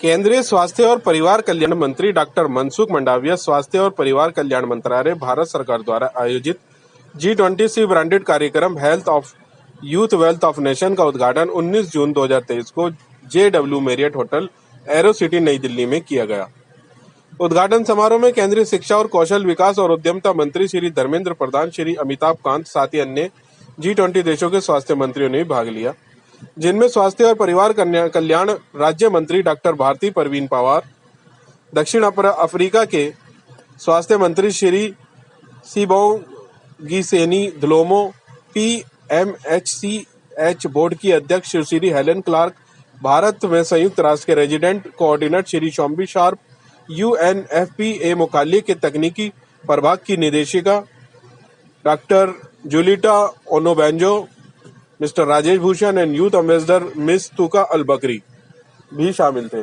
केंद्रीय स्वास्थ्य और परिवार कल्याण मंत्री डॉक्टर मनसुख मंडाविया स्वास्थ्य और परिवार कल्याण मंत्रालय भारत सरकार द्वारा आयोजित G20 ब्रांडेड कार्यक्रम health of youth wealth of nation का उद्घाटन 19 जून 2023 को JW मैरियट होटल एरोसिटी नई दिल्ली में किया गया। उद्घाटन समारोह में केंद्रीय शिक्षा और कौशल विकास और उद्यमिता मंत्री श्री धर्मेंद्र प्रधान, श्री अमिताभ कांत, साथ ही अन्य G20 देशों के स्वास्थ्य मंत्रियों ने भी भाग लिया, जिनमें स्वास्थ्य और परिवार कल्याण राज्य मंत्री डॉक्टर भारती परवीन पवार, दक्षिण अफ्रीका के स्वास्थ्य मंत्री श्री सिबोगिसेनी धुलोमो, PMHCH बोर्ड की अध्यक्ष श्री हेलन क्लार्क, भारत में संयुक्त राष्ट्र के resident coordinator Shri Shombi Sharp, UNFPA मुख्यालय के तकनीकी प्रभाग की निदेशिका doctor Julitta Onabanjo, mister Rajesh Bhushan and youth ambassador miss Tuka Al बकरी भी शामिल थे।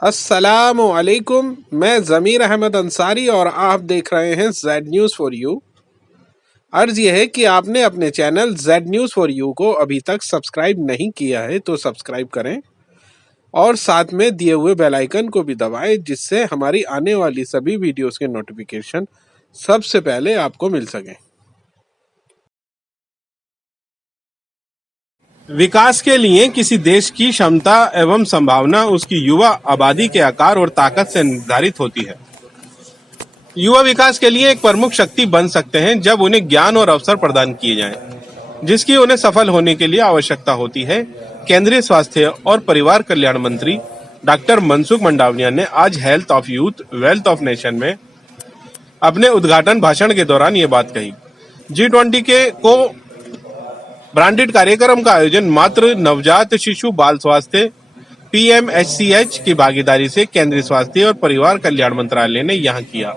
अस्सलामु अलैकुम, मैं ज़मीर अहमद अंसारी और आप देख रहे हैं जेड न्यूज़ फॉर यू। अर्ज यह है कि आपने अपने channel Z news for you को अभी तक सब्सक्राइब नहीं किया है तो सब्सक्राइब करें और साथ में दिए हुए बेल आइकन को भी दबाएं, जिससे हमारी आने वाली सभी वीडियोस के नोटिफिकेशन सबसे पहले आपको मिल सकें। विकास के लिए किसी देश की क्षमता एवं संभावना उसकी युवा आबादी के आकार और ताकत से निर्धारित होती है। युवा विकास के लिए एक प्रमुख शक्ति बन सकते हैं जब उन्हें ज्ञान और अवसर प्रदान किए जाएं, जिसकी उन्हें सफल होने के लिए आवश्यकता होती है। केंद्रीय स्वास्थ्य और परिवार कल्याण मंत्री डॉक्टर मनसुख मंडाविया ने आज health of youth wealth of nation में अपने उद्घाटन भाषण के दौरान ये बात कही। G20 के को ब्रांडेड कार्यक्रम का आयोजन मात्र नवजात शिशु बाल स्वास्थ्य PMHCH की भागीदारी से केंद्रीय स्वास्थ्य और परिवार कल्याण मंत्रालय ने यहां किया।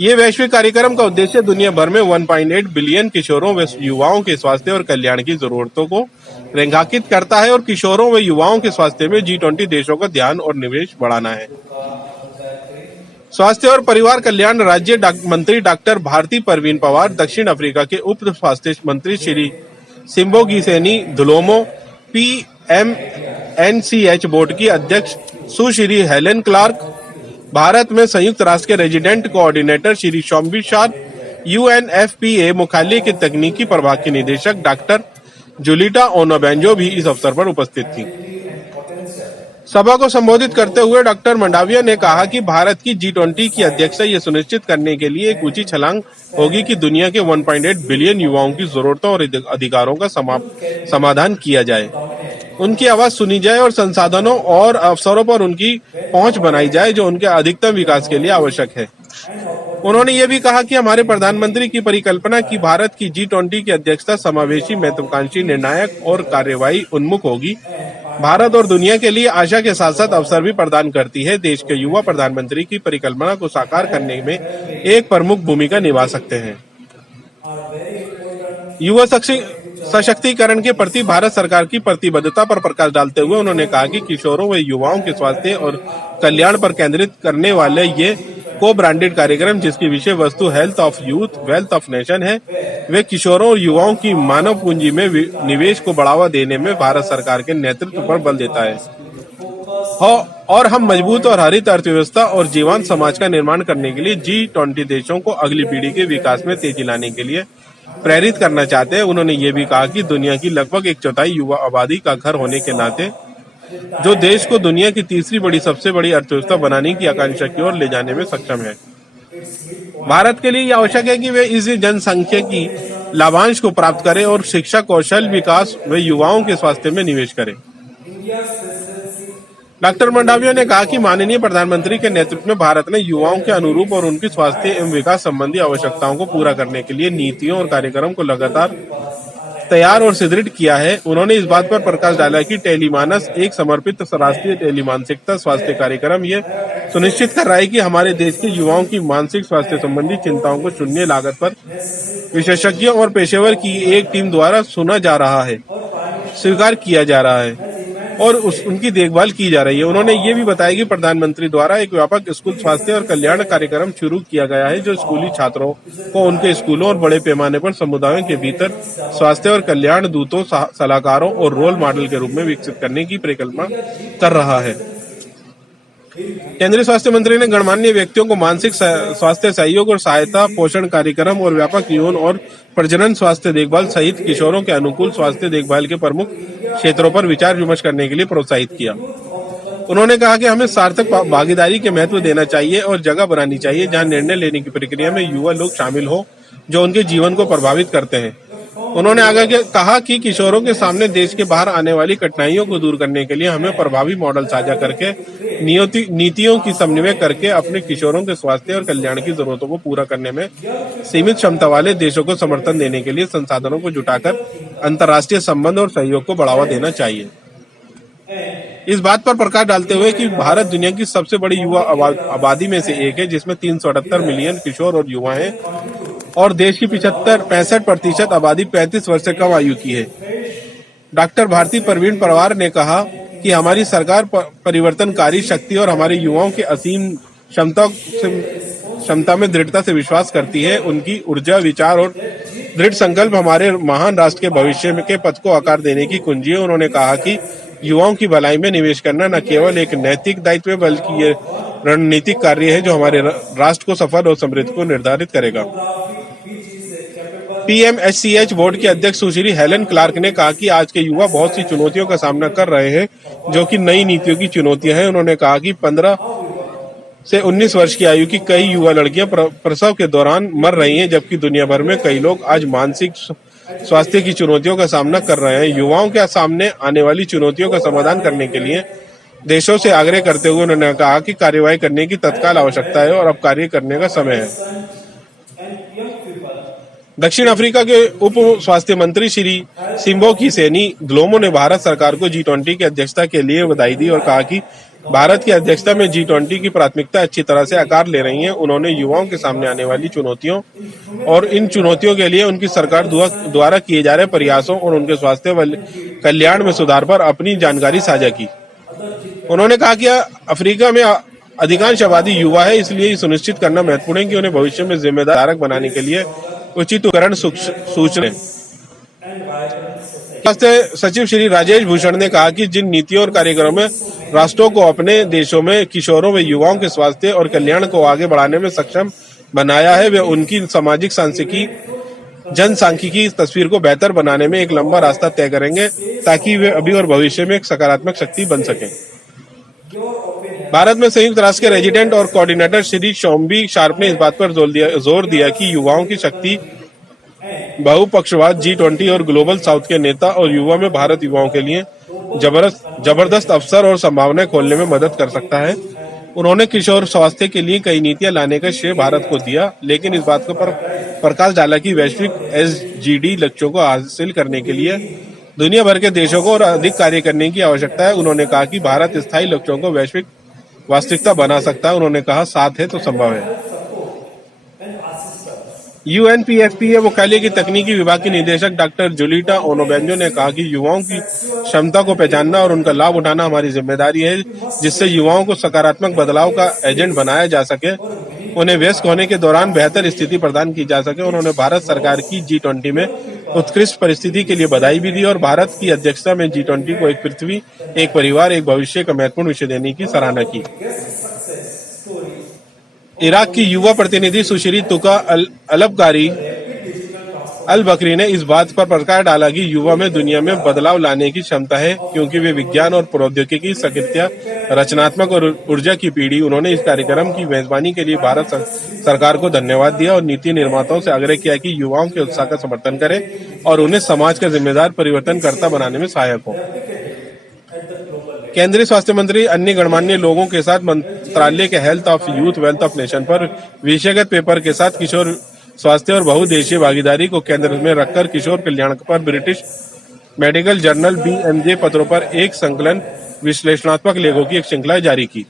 ये वैश्विक कार्यक्रम का उद्देश्य दुनिया भर में 1.8 बिलियन किशोरों व युवाओं के स्वास्थ्य और कल्याण की जरूरतों को रेखांकित करता है और किशोरों व युवाओं के स्वास्थ्य में G20 देशों का ध्यान और निवेश बढ़ाना है। स्वास्थ्य और परिवार कल्याण राज्य मंत्री डॉक्टर भारती परवीन पवार, दक्षिण अफ्रीका के उप स्वास्थ्य मंत्री श्री सिबोगिसेनी धुलोमो, PMHCH बोर्ड की अध्यक्ष सुश्री हेलन क्लार्क, भारत में संयुक्त राष्ट्र के resident coordinator Shri Shombi Sharp, UNFPA मुख्यालय के तकनीकी प्रभाग की निदेशक डॉक्टर जुलिटा ओनोबेंजो भी इस अवसर पर उपस्थित थी। सभा को संबोधित करते हुए डॉक्टर मंडाविया ने कहा कि भारत की G20 की अध्यक्षता ये सुनिश्चित करने के लिए एक ऊंची छलांग होगी कि दुनिया के 1.8 बिलियन युवाओं की जरूरतों और अधिकारों का समाधान किया जाए, उनकी आवाज सुनी जाए और संसाधनों और अवसरों पर उनकी पहुंच बनाई जाए जो उनके अधिकतम विकास के लिए आवश्यक है। उन्होंने ये भी कहा कि हमारे प्रधानमंत्री की परिकल्पना की भारत की G20 की अध्यक्षता समावेशी, महत्वाकांक्षी, निर्णायक और कार्यवाही उन्मुख होगी। भारत और दुनिया के लिए आशा के साथ साथ अवसर भी प्रदान करती है। देश के युवा प्रधानमंत्री की परिकल्पना को साकार करने में एक प्रमुख भूमिका निभा सकते हैं। युवा सशक्तिकरण के प्रति भारत सरकार की प्रतिबद्धता पर प्रकाश डालते हुए उन्होंने कहा कि किशोरों व युवाओं के स्वास्थ्य और कल्याण पर केंद्रित करने वाले ये को ब्रांडेड कार्यक्रम, जिसकी विषय वस्तु health of youth wealth of nation है, वे किशोरों और युवाओं की मानव पूंजी में निवेश को बढ़ावा देने में भारत सरकार के नेतृत्व पर बल देता है और हम मजबूत और हरित अर्थव्यवस्था और जीवंत समाज का निर्माण करने के लिए G20 देशों को अगली पीढ़ी के विकास में तेजी लाने के लिए प्रेरित करना चाहते हैं। उन्होंने ये भी कहा कि दुनिया की लगभग 1/4 युवा आबादी का घर होने के नाते जो देश को दुनिया की तीसरी सबसे बड़ी अर्थव्यवस्था बनाने की आकांक्षा की ओर ले जाने में सक्षम है। भारत के लिए यह आवश्यक है कि वे इस जनसंख्या की लाभांश को प्राप्त करें और शिक्षा, कौशल विकास व युवाओं के स्वास्थ्य में निवेश करें। डॉक्टर मंडाविया ने कहा कि माननीय प्रधानमंत्री के नेतृत्व में भारत ने युवाओं के अनुरूप और उनकी स्वास्थ्य एवं विकास संबंधी आवश्यकताओं को पूरा करने के लिए नीतियों और कार्यक्रम को लगातार तैयार और सुदृढ़ किया है। उन्होंने इस बात पर प्रकाश डाला कि टेलीमानस एक समर्पित राष्ट्रीय टेलीमानसिकता स्वास्थ्य कार्यक्रम ये सुनिश्चित कर रहा है कि हमारे देश के युवाओं की मानसिक स्वास्थ्य संबंधी चिंताओं को शून्य लागत पर विशेषज्ञों और पेशेवर की एक टीम द्वारा सुना जा रहा है, स्वीकार किया जा रहा है। और उनकी देखभाल की जा रही है। उन्होंने ये भी बताया कि प्रधानमंत्री द्वारा एक व्यापक स्कूल स्वास्थ्य और कल्याण कार्यक्रम शुरू किया गया है, जो स्कूली छात्रों को उनके स्कूलों और बड़े पैमाने पर समुदायों के भीतर स्वास्थ्य और कल्याण दूतों, सलाहकारों और रोल मॉडल के रूप में विकसित करने की परिकल्पना कर रहा है। केंद्रीय स्वास्थ्य मंत्री ने गणमान्य व्यक्तियों को मानसिक स्वास्थ्य सहयोग और सहायता, पोषण कार्यक्रम और व्यापक यौन और प्रजनन स्वास्थ्य देखभाल सहित किशोरों के अनुकूल स्वास्थ्य देखभाल के प्रमुख क्षेत्रों पर विचार विमर्श करने के लिए प्रोत्साहित किया। उन्होंने कहा कि हमें सार्थक भागीदारी के महत्व देना चाहिए और जगह बनानी चाहिए जहां निर्णय लेने की प्रक्रिया में युवा लोग शामिल हो जो उनके जीवन को प्रभावित करते हैं। उन्होंने आगे कहा कि किशोरों के सामने देश के बाहर आने वाली कठिनाइयों को दूर करने के लिए हमें प्रभावी मॉडल साझा करके नीतियों की समन्वय करके अपने किशोरों के स्वास्थ्य और कल्याण की जरूरतों को पूरा करने में सीमित क्षमता वाले देशों को समर्थन देने के लिए संसाधनों को जुटाकर अंतर्राष्ट्रीय संबंध और सहयोग को बढ़ावा देना चाहिए। इस बात पर प्रकाश डालते हुए कि भारत दुनिया की सबसे बड़ी युवा आबादी में से एक है, जिसमें 378 मिलियन किशोर और युवा हैं और देश की 65% आबादी 35 वर्ष से कम आयु की है। डॉक्टर भारती परवीन परवार ने कहा कि हमारी सरकार परिवर्तनकारी शक्ति और हमारे युवाओं की असीम क्षमता में दृढ़ता से विश्वास करती है। उनकी ऊर्जा, विचार और दृढ़ संकल्प हमारे महान राष्ट्र के भविष्य के पथ को आकार देने की कुंजी है। उन्होंने कहा कि युवाओं की भलाई में निवेश करना न केवल एक नैतिक दायित्व है, बल्कि ये रणनीतिक कार्य है जो हमारे राष्ट्र को सफल और समृद्ध को निर्धारित करेगा। पीएमएचसीएच बोर्ड के अध्यक्ष सुश्री हेलन क्लार्क ने कहा कि आज के युवा बहुत सी चुनौतियों का सामना कर रहे हैं, जो कि नई नीतियों की चुनौतियां हैं। उन्होंने कहा कि 15 से 19 वर्ष की आयु की कई युवा लड़कियां प्रसव के दौरान मर रही हैं, जबकि दुनिया भर में कई लोग आज मानसिक स्वास्थ्य की चुनौतियों का सामना कर रहे हैं। युवाओं के सामने आने वाली चुनौतियों का समाधान करने के लिए देशों से आग्रह करते हुए उन्होंने कहा कि कार्यवाही करने की तत्काल आवश्यकता है और अब कार्य करने का समय है। दक्षिण अफ्रीका के उप स्वास्थ्य मंत्री श्री सिम्बो किसेनी ग्लोमो ने भारत सरकार को G20 की अध्यक्षता के लिए बधाई दी और कहा कि भारत की अध्यक्षता में G20 की प्राथमिकता अच्छी तरह से आकार ले रही है। उन्होंने युवाओं के सामने आने वाली चुनौतियों और इन चुनौतियों के लिए उनकी सरकार द्वारा किए जा रहे प्रयासों और उनके स्वास्थ्य व कल्याण में सुधार पर अपनी जानकारी साझा की। उन्होंने कहा कि अफ्रीका में अधिकांश आबादी युवा है, इसलिए ये सुनिश्चित करना महत्वपूर्ण है कि उन्हें भविष्य में जिम्मेदार बनाने के लिए उचित उपकरण सूचना। स्वास्थ्य सचिव श्री राजेश भूषण ने कहा कि जिन नीतियों और कार्यक्रमों में राष्ट्रों को अपने देशों में किशोरों व युवाओं के स्वास्थ्य और कल्याण को आगे बढ़ाने में सक्षम बनाया है, वे उनकी सामाजिक जनसांख्यिकी तस्वीर को बेहतर बनाने में एक लंबा रास्ता तय करेंगे, ताकि वे अभी और भविष्य में एक सकारात्मक शक्ति बन सकें। भारत में संयुक्त राष्ट्र के रेजिडेंट और कोऑर्डिनेटर श्री शॉम्बी शार्प ने इस बात पर जोर दिया कि युवाओं की शक्ति बहुपक्षवाद, G20 और ग्लोबल साउथ के नेता और युवा में भारत युवाओं के लिए जबरदस्त अवसर और संभावनाएं खोलने में मदद कर सकता है। उन्होंने किशोर स्वास्थ्य के लिए कई नीतियां लाने का श्रेय भारत को दिया, लेकिन इस बात पर प्रकाश डाला कि वैश्विक SDG लक्ष्यों को हासिल करने के लिए दुनिया भर के देशों को और अधिक कार्य करने की आवश्यकता है। उन्होंने कहा कि भारत स्थायी लक्ष्यों को वैश्विक वास्तविकता बना सकता है। उन्होंने कहा साथ है तो संभव है। UNFPA मुख्यालय की तकनीकी विभाग की निदेशक डॉक्टर जुलिटा ओनोबेंजो ने कहा कि युवाओं की क्षमता को पहचानना और उनका लाभ उठाना हमारी जिम्मेदारी है, जिससे युवाओं को सकारात्मक बदलाव का एजेंट बनाया जा सके, उन्हें वयस्क होने के दौरान बेहतर स्थिति प्रदान की जा सके। उन्होंने भारत सरकार की G20 में उत्कृष्ट परिस्थिति के लिए बधाई भी दी और भारत की अध्यक्षता में G20 को एक पृथ्वी, एक परिवार, एक भविष्य का महत्वपूर्ण विषय देने की सराहना की। इराक की युवा प्रतिनिधि सुश्री तुका अलबकारी अल बकरी ने इस बात पर प्रकाश डाला कि युवा में दुनिया में बदलाव लाने की क्षमता है, क्योंकि वे विज्ञान और प्रौद्योगिकी, सकृत्या, रचनात्मक और ऊर्जा की पीढ़ी। उन्होंने इस कार्यक्रम की मेजबानी के लिए भारत सरकार को धन्यवाद दिया और नीति निर्माताओं से आग्रह किया कि युवाओं के उत्साह का समर्थन करें और उन्हें समाज का जिम्मेदार परिवर्तनकर्ता बनाने में सहायक हो। केंद्रीय स्वास्थ्य मंत्री अन्य गणमान्य लोगों के साथ मंत्रालय के health of youth wealth of nation पर विषयगत पेपर के साथ किशोर स्वास्थ्य और बहुदेशीय भागीदारी को केंद्र में रखकर किशोर कल्याण पर ब्रिटिश मेडिकल जर्नल BMJ पत्रों पर एक संकलन विश्लेषणात्मक लेखों की एक श्रृंखला जारी की।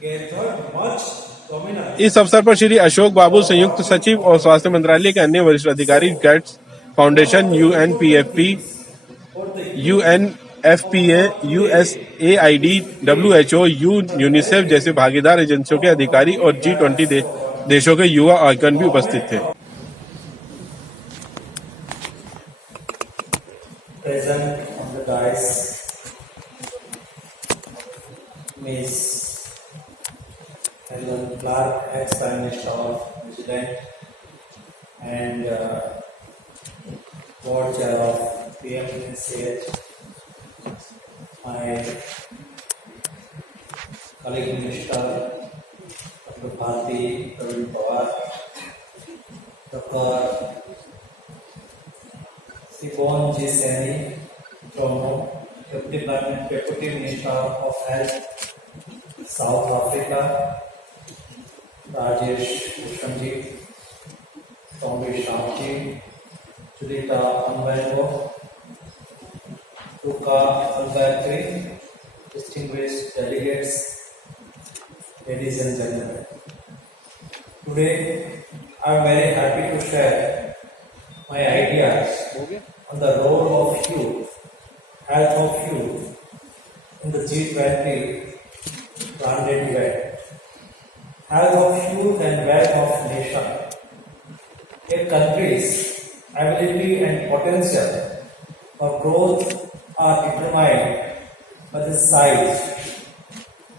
इस अवसर पर श्री अशोक बाबू, संयुक्त सचिव और स्वास्थ्य मंत्रालय के अन्य वरिष्ठ अधिकारी, Gates Foundation, UNFPA, UNFPA, USAID, WHO, UNICEF जैसे भागीदार एजेंसियों के अधिकारी और G20 देशों के युवा आइकन भी उपस्थित थे। Present on the dais, Ms. Helen Clark, ex-Prime Minister of New Zealand and Board Chair of PMNCH, my colleague Minister Dr. Bharti Praveen Pawar, Dr. Sibon G. Seni from Deputy Minister of Health, South Africa, Rajesh Ushamji, Tombi Shamji, Julita Ambango, Ruka Algatri, distinguished delegates, ladies and gentlemen. Today, I am very happy to share my ideas on the role of youth, health of youth in the G20 branded event. Health of youth and wealth of nation. A country's ability and potential for growth are determined by the size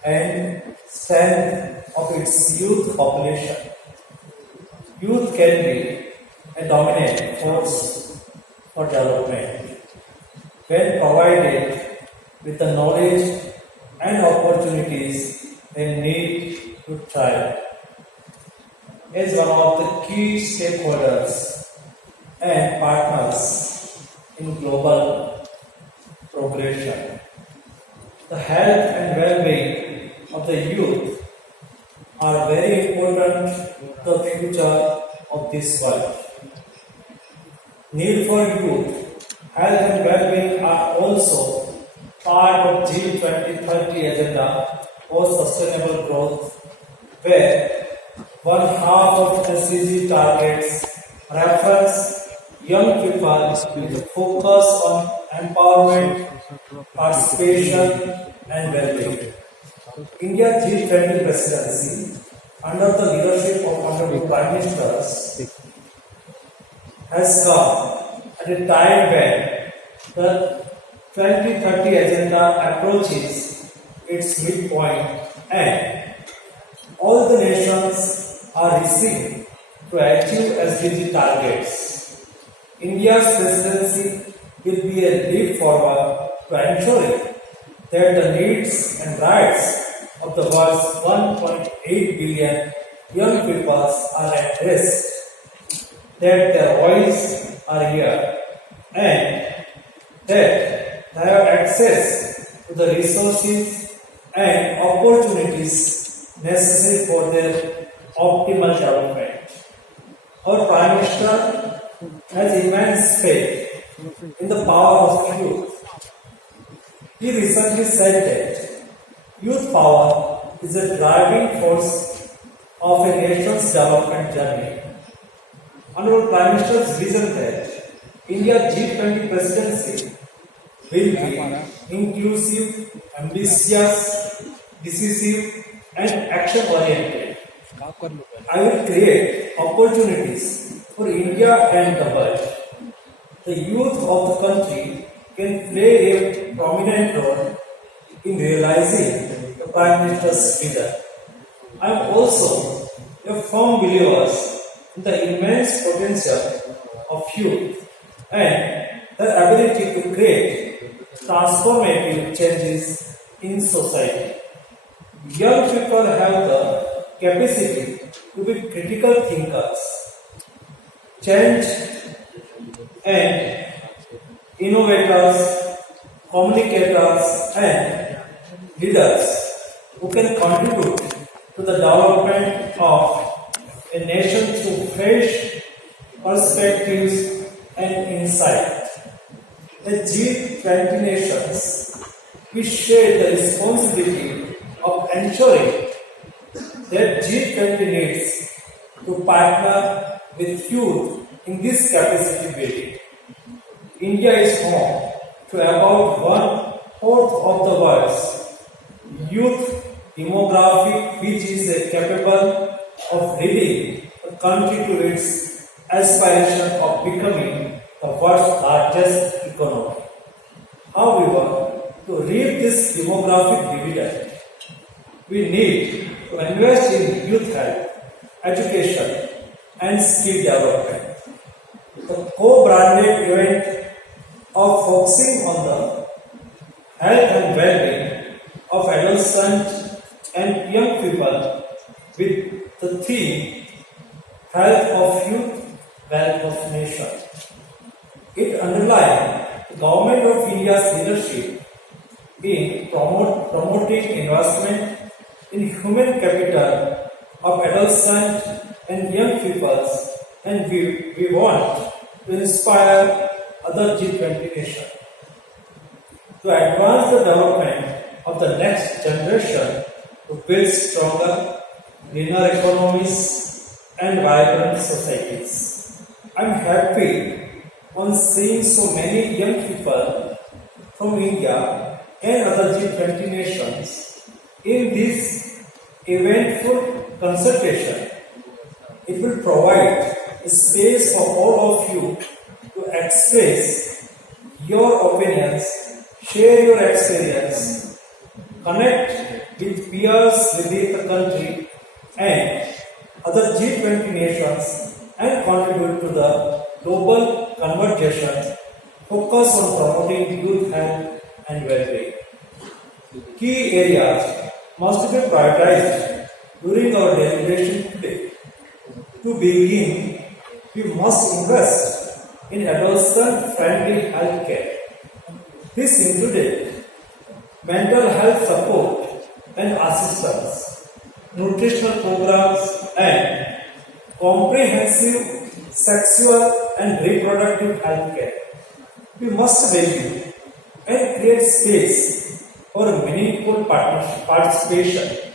and strength of its youth population. Youth can be a dominant force for development when provided with the knowledge and opportunities they need to thrive. As one of the key stakeholders and partners in global progression, the health and well-being of the youth are very important to the future of this world. Need for youth, health and well-being are also part of G2030 agenda for sustainable growth, where one half of SDG targets reference young people with a focus on empowerment, participation and well-being. India G20 presidency under the leadership of Honorable Prime Ministers has come at a time when the 2030 agenda approaches its midpoint and all the nations are racing to achieve SDG targets. India's presidency will be a leap forward to ensuring that the needs and rights of the world's 1.8 billion young people are addressed, that their voice are here, and that they have access to the resources and opportunities necessary for their optimal development. Our Prime Minister has immense faith in the power of youth. He recently said that youth power is a driving force of a nation's development journey. Honorable Prime Minister's vision that India G20 presidency will be inclusive, ambitious, decisive and action-oriented. I will create opportunities for India and the world. The youth of the country can play a prominent role in realizing the Prime Minister's vision. I am also a firm believer in the immense potential of youth and their ability to create transformative changes in society. Young people have the capacity to be critical thinkers, change and innovators, communicators and leaders who can contribute to the development of a nation through fresh perspectives and insight. The G20 nations, we share the responsibility of ensuring that G20 needs to partner with youth in this capacity building. India is home to about fourth of the world's youth demographic, which is capable of leading the country to its aspiration of becoming the world's largest economy. However, to reap this demographic dividend, we need to invest in youth health, education, and skill development. The co-branded event of focusing on the health and well-being of adolescents and young people with the theme Health of Youth, Wealth of Nation. It underlines the Government of India's leadership in promoting investment in human capital of adolescents and young peoples, and we want to inspire other G20 nations to advance the development of the next generation to build stronger, greener economies and vibrant societies. I'm happy on seeing so many young people from India and other G20 nations in this eventful consultation. It will provide a space for all of you to express your opinions, share your experience, connect with peers within the country and other G20 nations, and contribute to the global conversation focused on promoting youth health and well-being. Key areas must be prioritized during our deliberation today. To begin, we must invest in adolescent-friendly healthcare. This included mental health support and assistance, nutritional programs, and comprehensive sexual and reproductive health care. We must value and create space for meaningful participation,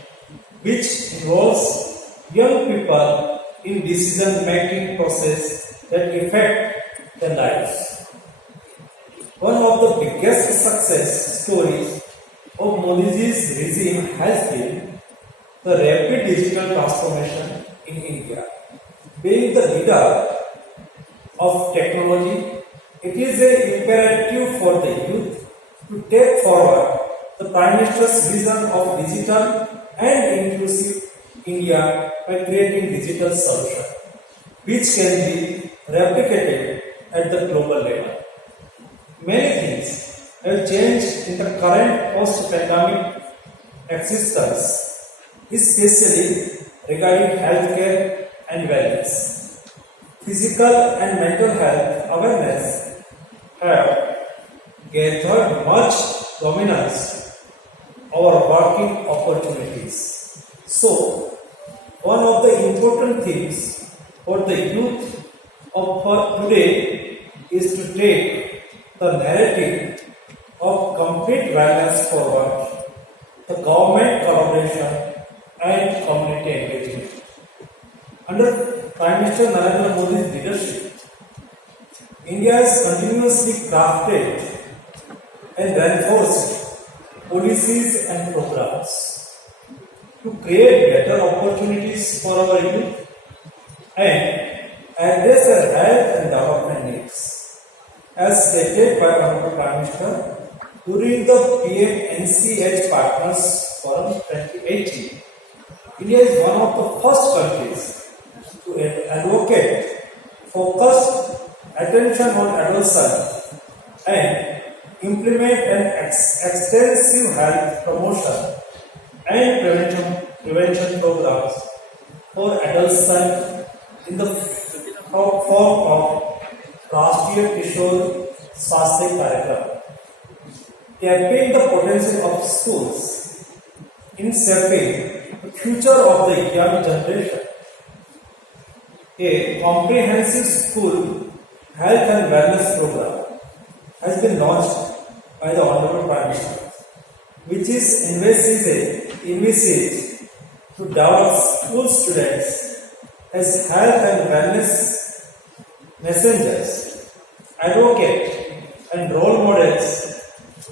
which involves young people in decision-making process that affect their lives. One of the biggest success stories of Modi's regime has been the rapid digital transformation in India. Being the leader of technology, it is an imperative for the youth to take forward the Prime Minister's vision of digital and inclusive India by creating digital solutions, which can be replicated at the global level. Many things have changed in the current post-pandemic existence, especially regarding healthcare and wellness. Physical and mental health awareness have gathered much dominance over working opportunities. So, one of the important things for the youth of today is to take the narrative of complete wellness forward, the government collaboration and community engagement. Under Prime Minister Narendra Modi's leadership, India has continuously crafted and reinforced policies and programs to create better opportunities for our youth and address their health and development needs. As stated by Honorable Prime Minister during the PM-NCH Partners Forum 2018, India is one of the first countries to advocate focused attention on adolescents and implement an extensive health promotion and prevention programs for adolescents in the form of Rashtriya Kishore Swasthya कार्यक्रम, tapping the potential of schools in shaping the future of the young generation. A comprehensive school health and wellness program has been launched by the Honorable Prime Minister, which is envisaged to develop school students as health and wellness messengers, advocates, and role models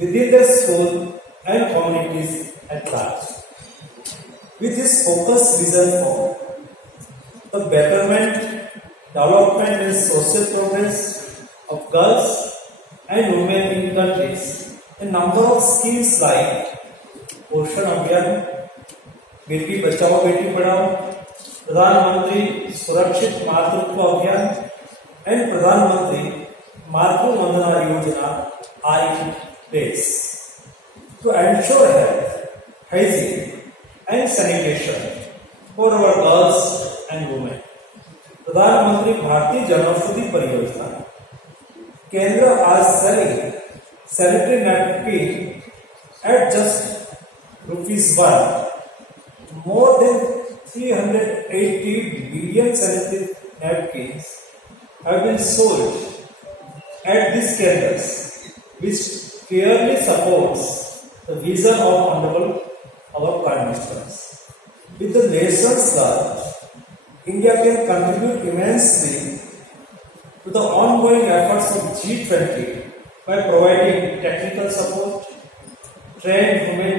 within their school and communities at large. With this focused vision for the betterment, development and social progress of girls and women in countries, a number of schemes like पोषण अभियान, बेटी बचाओ बेटी पढ़ाओ, प्रधानमंत्री सुरक्षित मातृत्व अभियान and प्रधानमंत्री मातृ Vandana Yojana are in place to ensure health, hygiene and sanitation for our girls and women. प्रधानमंत्री भारतीय जनौषधि परियोजना, केंद्र आज selling sanitary napkin at just ₹1. More than 380 billion sanitary napkins have been sold at these centers, which clearly supports the vision of Honorable our Prime Minister. With the nation's large, India can contribute immensely to the ongoing efforts of G20 by providing technical support, trained human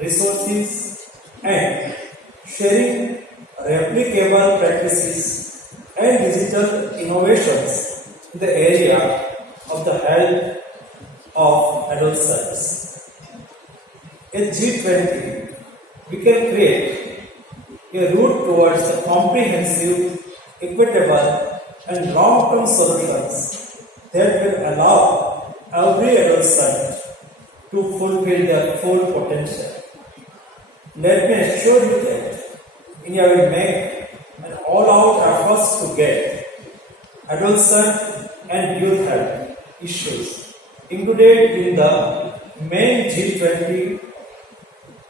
resources and sharing replicable practices and digital innovations in the area of the health of adolescents. In G20, we can create a route towards the comprehensive, equitable and long-term solutions that will allow every adolescent to fulfill their full potential. Let me assure you that India will make an all-out efforts to get adolescent and youth health issues included in the main G20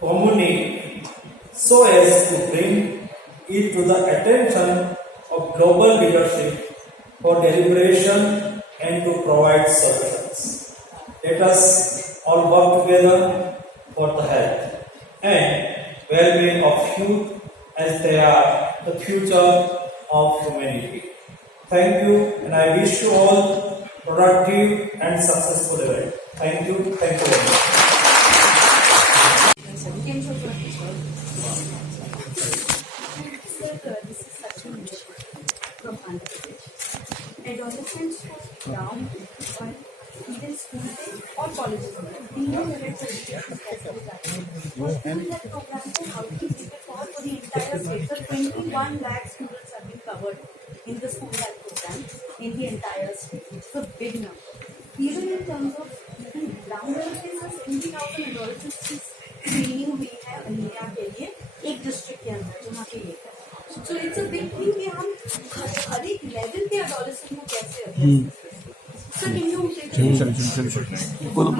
communique so as to bring it to the attention of global leadership for deliberation and to provide solutions. Let us all work together for the health and well-being of youth as they are the future of humanity. Thank you, and I wish you all productive and successful event. Thank you very much. This is Sachin from Andhra Pradesh. Adolescents who are down on either school day or college day, that program for how to keep it for the entire state. So 21 lakh students have been covered in the school health program in the entire state. It's a big number. Even in terms of ground level cases, 20,000 adolescents की screening हुई है अनिया के लिए एक district के अंदर जहाँ पे ये है. So it's a big thing कि हम हर एक लेवल के एडोलेसेंट को कैसे अड्रेस. So can you चलो बोलो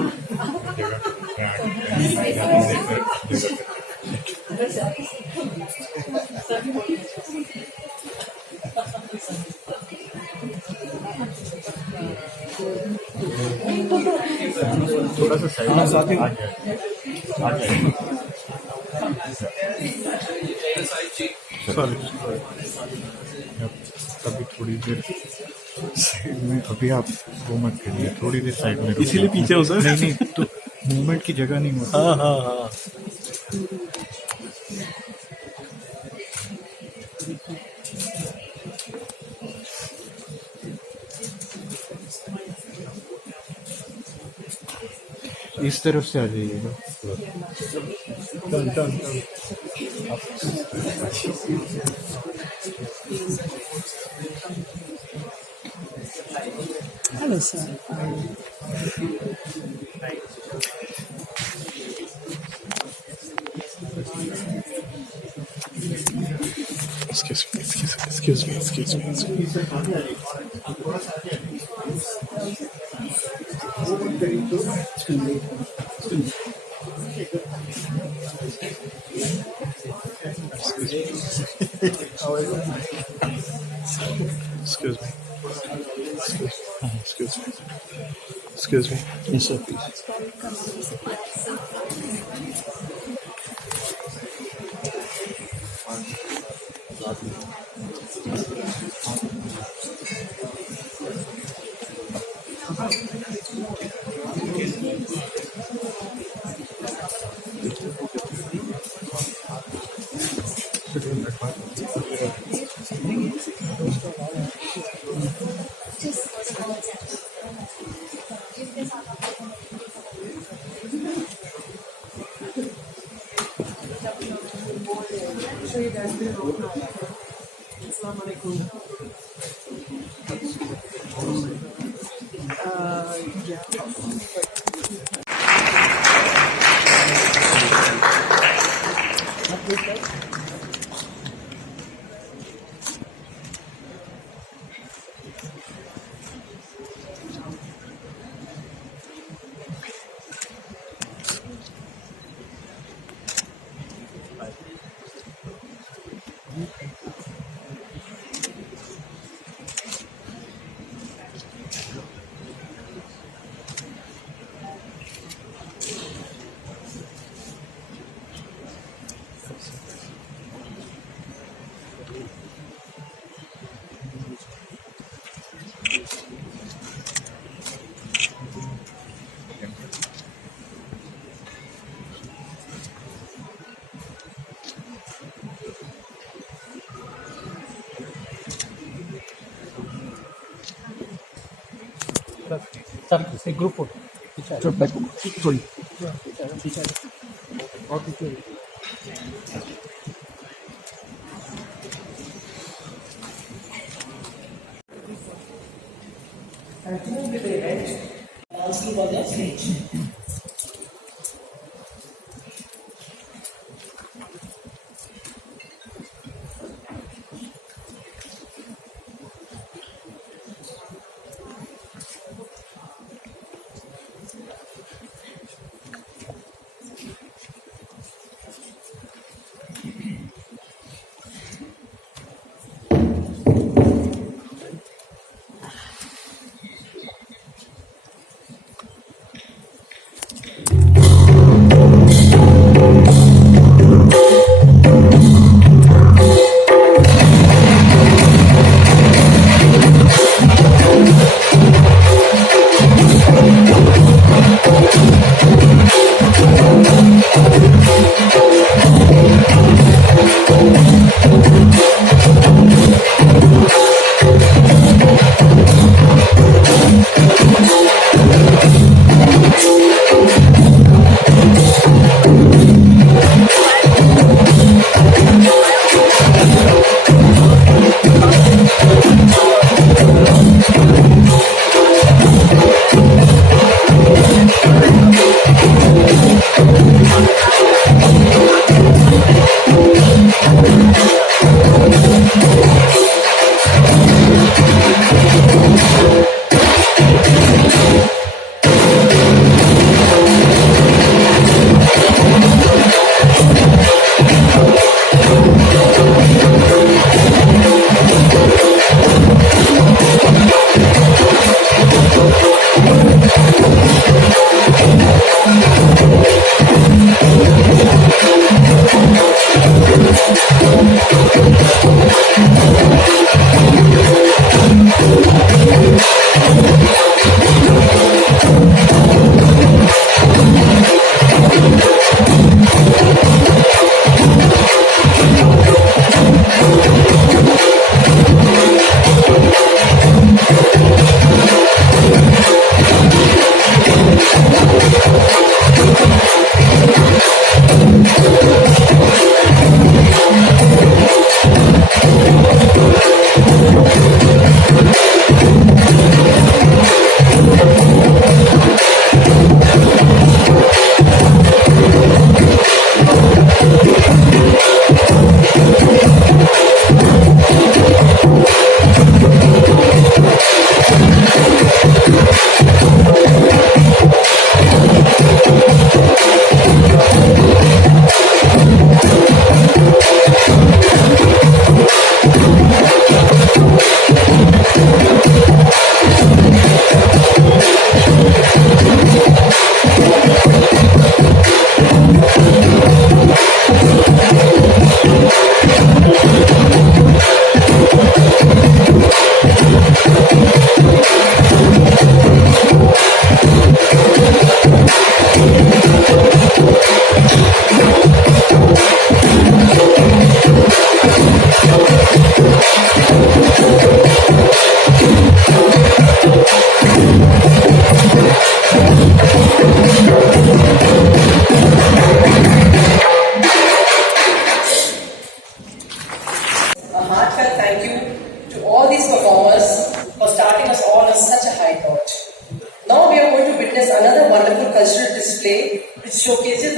थोड़ा सा साइड आ जाए अभी थोड़ी देर साइड में, अभी आप वो मत करिए, थोड़ी देर साइड में इसीलिए पीछे हो सर. नहीं तो मूवमेंट की जगह नहीं होती. हाँ. इस तरफ से आ जाइएगा. Hello, sir. Excuse me. Excuse me. Yes, sir, please. Sir एक ग्रुप फोटो सॉरी और पीछे asking for their speech.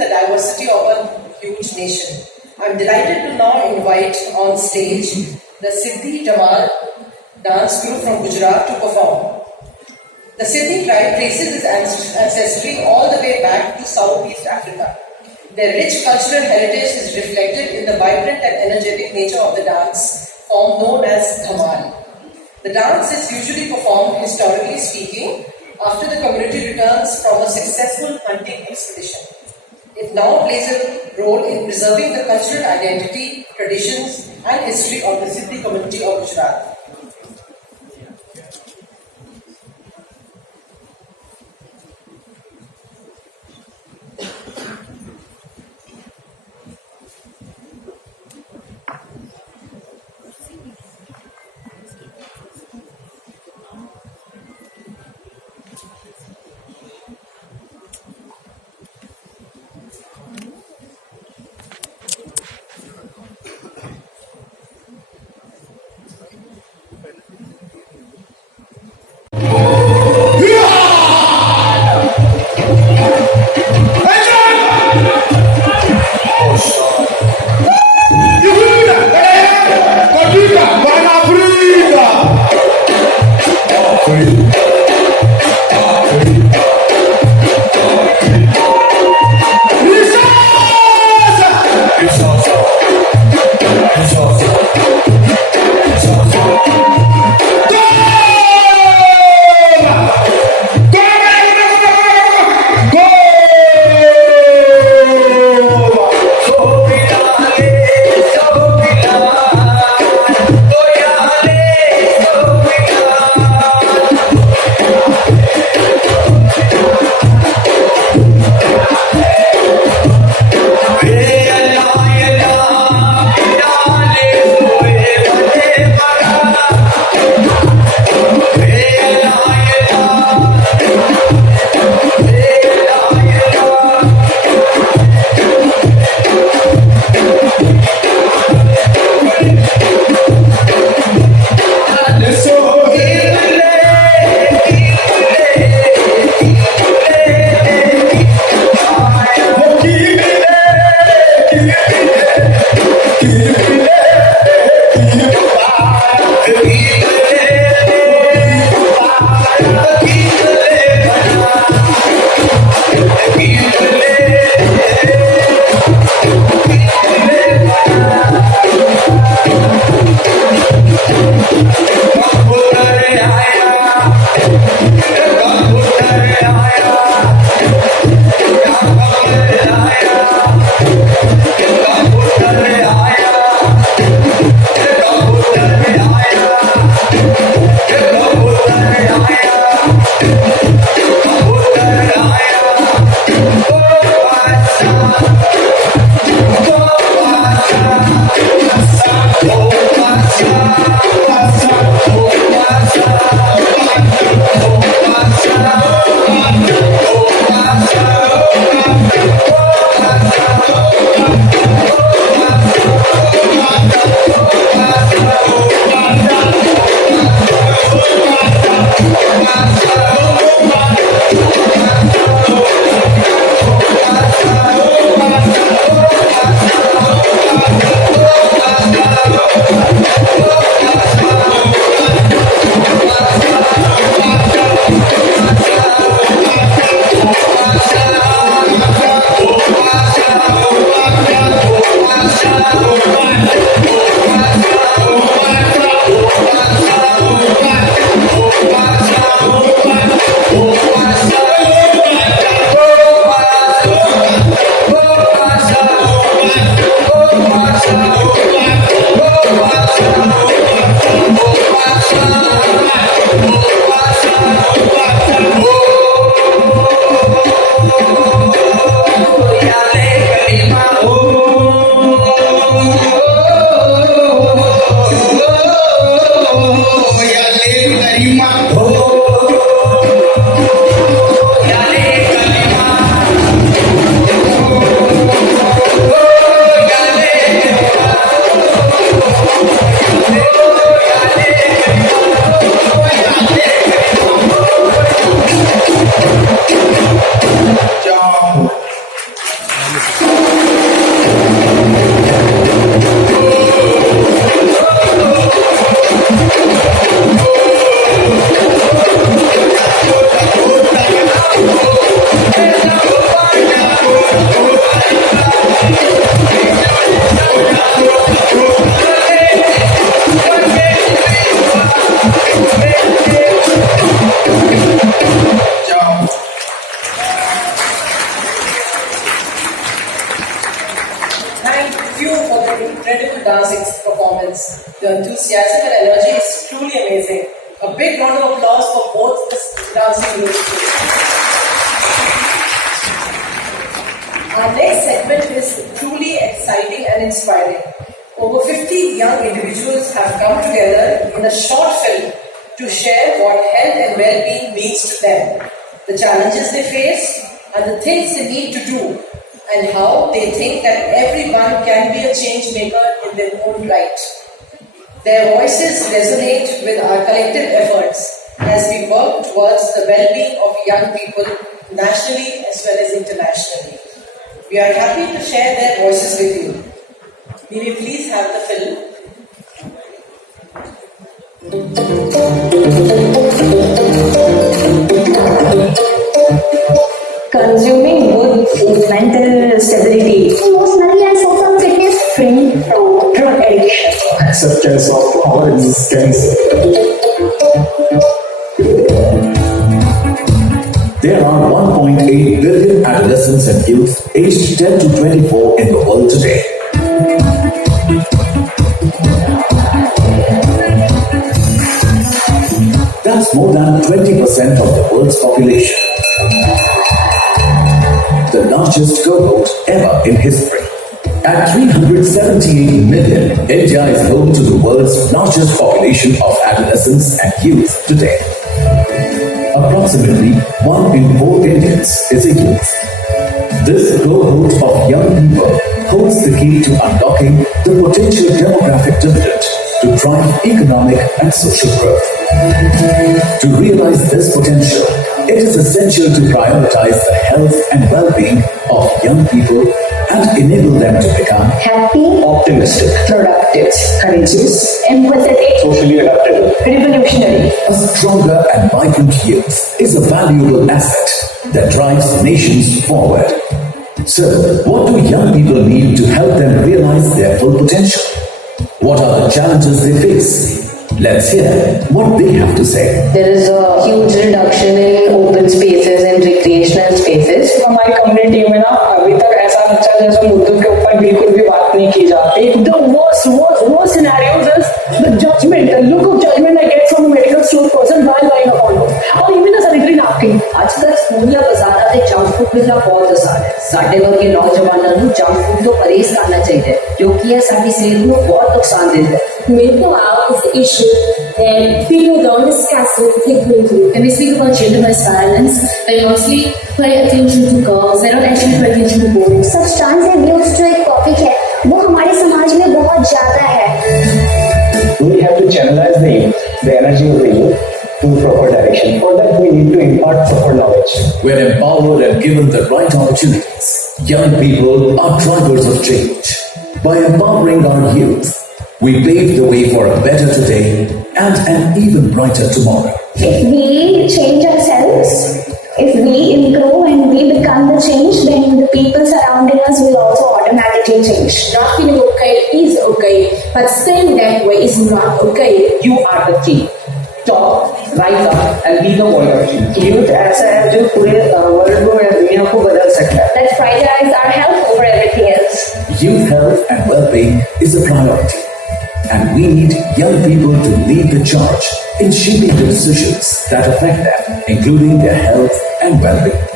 the diversity of a huge nation. I'm delighted to now invite on stage the Siddhi Jamal dance group from Gujarat to perform. The Siddhi tribe traces its ancestry all the way back to Southeast Africa. Their rich cultural heritage is reflected in the vibrant and energetic nature of the dance form known as Dhamal. The dance is usually performed, historically speaking, after the community returns from a successful hunting expedition. It now plays a role in preserving the cultural identity, traditions, and history of the Siddhi community of Gujarat. few for the incredible dance performance. The enthusiasm and energy is truly amazing. A big round of applause for both the dancing groups. Our next segment is truly exciting and inspiring. Over 50 young individuals have come together in a short film to share what health and well-being means to them, the challenges they face, and the things they need to do, and how they think that everyone can be a change maker in their own right. Their voices resonate with our collective efforts as we work towards the well-being of young people nationally as well as internationally. We are happy to share their voices with you. May we please have the film? Consuming wood is mental stability, emotionally and social fitness free from drug addiction. Acceptance of our existence. There are 1.8 billion adolescents and youth aged 10 to 24 in the world today. That's more than 20% of the world's population. The largest cohort ever in history. At 378 million, India is home to the world's largest population of adolescents and youth today. Approximately 1 in 4 Indians is a youth. This cohort of young people holds the key to unlocking the potential demographic dividend to drive economic and social growth. To realize this potential, it is essential to prioritize the health and well-being of young people and enable them to become Happy, optimistic, productive, courageous, empathetic, socially adaptable. revolutionary. A stronger and vibrant youth is a valuable asset that drives nations forward. So, what do young people need to help them realize their full potential? What are the challenges they face? Let's hear what they have to say. There is a huge reduction in open spaces and recreational spaces. हमारी community में ना अभी तक ऐसा लगता है जैसे मुद्दों के ऊपर बिल्कुल भी बात नहीं की जाती. The worst scenarios is the judgment, the look of judgment I get from a medical store person while buying a condom, or even a sanitary napkin. आजकल स्कूल या बाजारां ते जंक फूड मिलना बहुत आसान है. ਸਾਡੇ ਵਰਗੇ ਨੌਜਵਾਨਾਂ ਨੂੰ ਜੰਕ ਫੂਡ ਤੋਂ ਪਰਹੇਜ਼ ਕਰਨਾ ਚਾਹੀਦਾ ਹੈ ਕਿਉਂਕਿ ਇਹ ਸਾਡੀ ਸਿਹਤ ਨੂੰ ਬਹੁਤ ਨੁਕਸਾਨ ਦਿੰਦਾ ਹੈ. Mental health is the issue and people don't discuss it frequently. When we speak about gender-based violence, they mostly pay attention to girls. They don't actually pay attention to boys. Substance abuse जो एक topic है वो हमारे समाज में बहुत ज्यादा है. We have to channelize the energy of the youth to proper direction. For that, we need to impart proper knowledge. When empowered and given the right opportunities, young people are drivers of change. By empowering our youth, we pave the way for a better today and an even brighter tomorrow. If we change ourselves, if we improve and we become the change, then the people surrounding us will also automatically change. Not feeling okay is okay, but staying that way is not okay. You are the key. Talk, rise up, and be the voice of change. Youth ऐसा है जो पूरे world को या दुनिया को बदल सकता है. Let's prioritize our health over everything else. Youth health and well-being is a priority. And we need young people to lead the charge in shaping the decisions that affect them, including their health and well-being.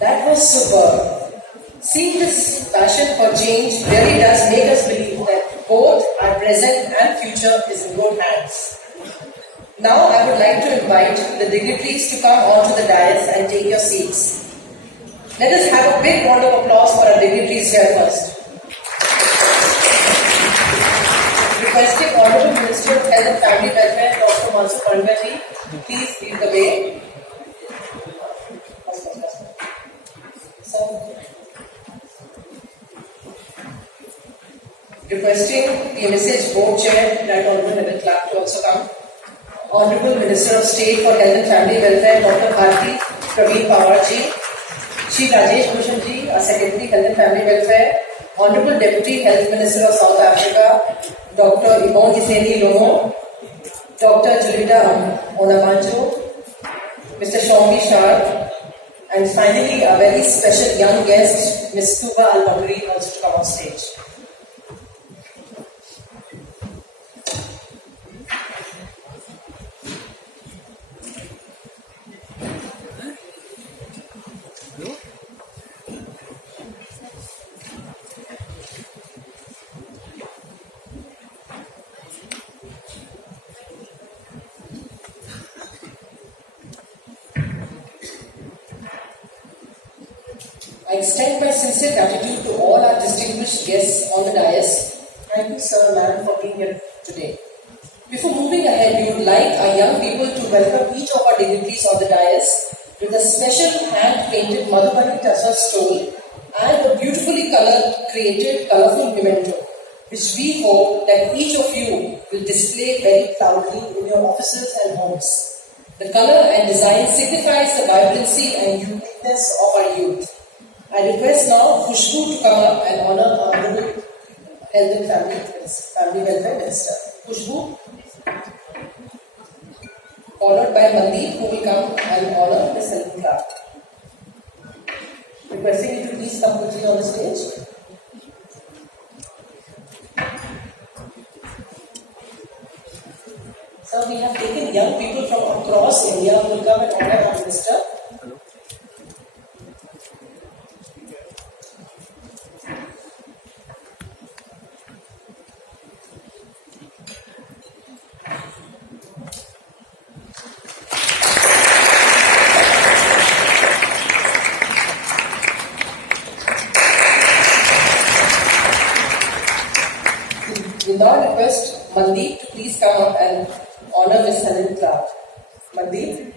That was superb. Seeing this passion for change really does make us believe that both our present and future is in good hands. Now I would like to invite the dignitaries to come onto the dais and take your seats. Let us have a big round of applause for our dignitaries here first. Requesting Honorable Minister of Health and Family Welfare, Dr. Mansu Pandya, please lead the way. Requesting the MSH Board Chair, Right Honorable Head Clerk, to also come. Honorable Minister of State for Health and Family Welfare, Dr. Bharti Praveen Pawar ji, Shri Rajesh Bhushan ji, our Secretary Health and Family Welfare, Honorable Deputy Health Minister of South Africa, Dr. Yvonne Giseni Lomo, Dr. Julita Onabanjo, Mr. Shombi Shah, and finally a very special young guest, Ms. Tuba Al-Bakri, also to come on stage. I extend my sincere gratitude to all our distinguished guests on the dais. Thank you, sir, ma'am, for being here today. Before moving ahead, we would like our young people to welcome each of our dignitaries on the dais with a special hand-painted Madhubani Tasra stole and a beautifully created colourful memento, which we hope that each of you will display very proudly in your offices and homes. The colour and design signifies the vibrancy and uniqueness of our youth. I request now Khushbu to come up and honour our Honorable Health and Family Welfare Minister. Khushbu, followed by Mandeep, who will come and honour Ms. Helen Clark. Requesting you to please come quickly on the stage. So we have taken young people from across India who will come and honour our minister. We now request Mandeep to please come up and honour Ms. Helen Clark. Mandeep.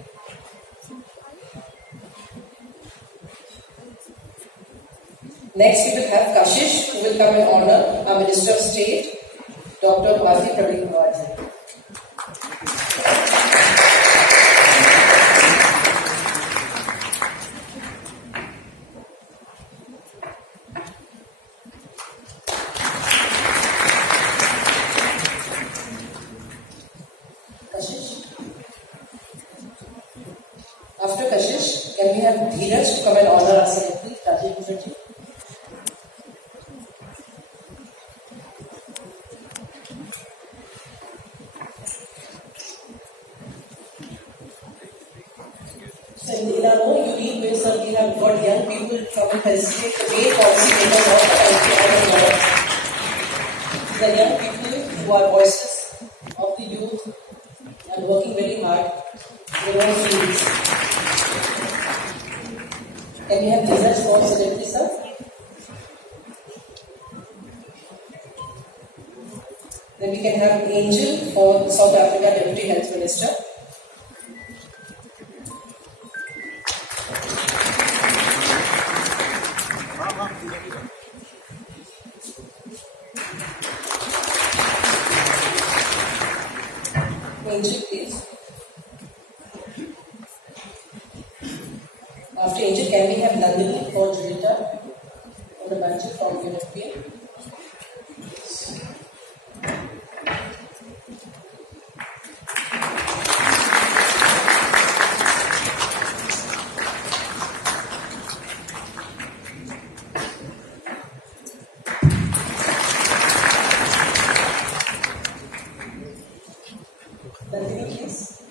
Next we will have Kashish, who will come and honour our Minister of State, Dr. Bhazi Praveen Kaur. After Kashish, can we have Dheeraj to come and honour our Secretary, Rajesh Mukherjee? So in the Illinois unique way, sir, we have got young people to come and facilitate the main policy makers of the country and the The young people who are voices of the youth and working very hard in their own fields. Can we have Dheeraj for Secretary, sir? Then we can have Angel for South Africa Deputy Health Minister. Angel, please. After Angel, can we have Nandini for Julita on the bench from UNFPA? Nandini, please.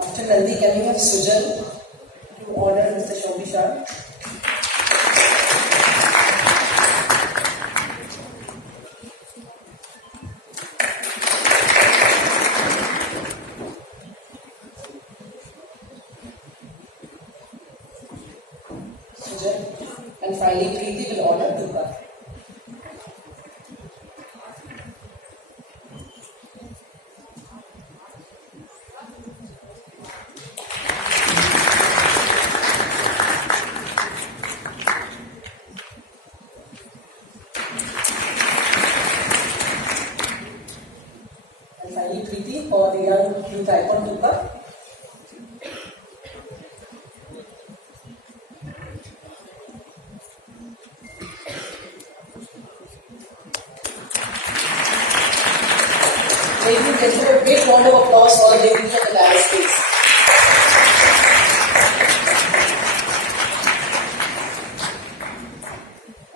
After Nandi, can we have Sujan to honour Mr. Shombi Shah? Sujan. And finally, Preeti will honour Durga. And finally, Preeti for the young youth icon Durga. Let's give a big round of applause for the ladies of the dais, please.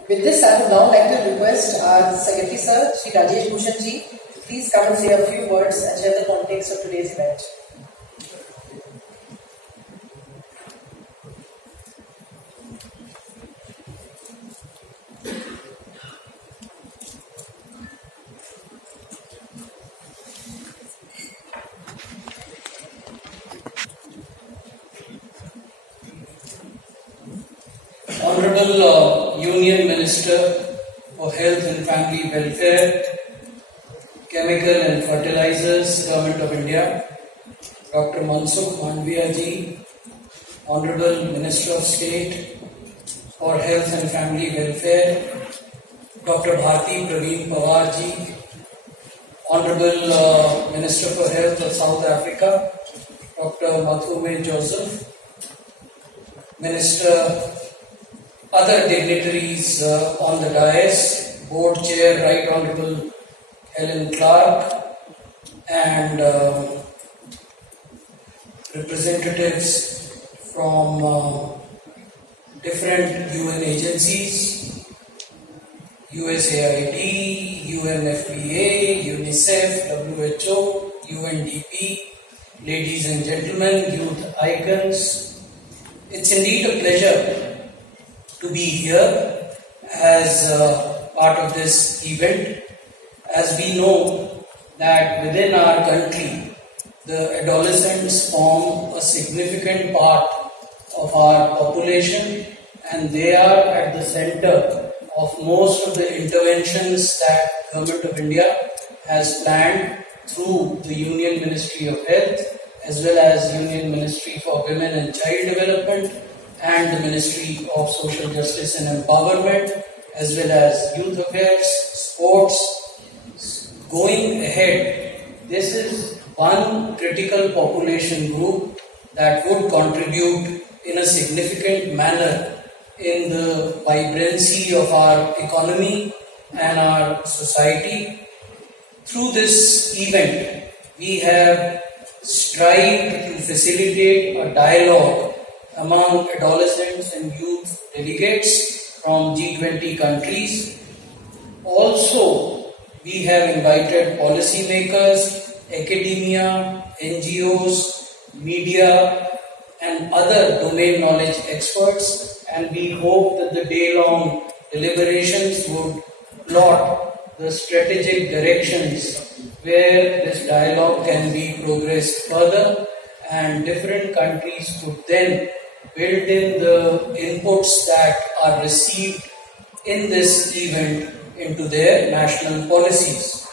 With this, I would now like to request our Secretary Sir, Shri Rajesh Bhushan Ji, to please come and say a few words and share the context of today's event. Honorable Union Minister for Health and Family Welfare, Chemical and Fertilizers, Government of India, Dr. Mansukh Mandviya Ji, Honorable Minister of State for Health and Family Welfare, Dr. Bharti Praveen Pawar Ji, Honorable Minister for Health of South Africa, Dr. Mathume Joseph, Minister, other dignitaries on the dais, Board Chair Right Honorable Helen Clark, and representatives from different UN agencies, USAID, UNFPA, UNICEF, WHO, UNDP, ladies and gentlemen, youth icons. It's indeed a pleasure to be here as part of this event, as we know that within our country, the adolescents form a significant part of our population, and they are at the center of most of the interventions that Government of India has planned through the Union Ministry of Health, as well as Union Ministry for Women and Child Development, and the Ministry of Social Justice and Empowerment, as well as Youth Affairs, Sports. Going ahead, this is one critical population group that would contribute in a significant manner in the vibrancy of our economy and our society. Through this event, we have strived to facilitate a dialogue among adolescents and youth delegates from G20 countries. Also, we have invited policymakers, academia, NGOs, media, and other domain knowledge experts, and we hope that the day-long deliberations would plot the strategic directions where this dialogue can be progressed further, and different countries could then build in the inputs that are received in this event into their national policies.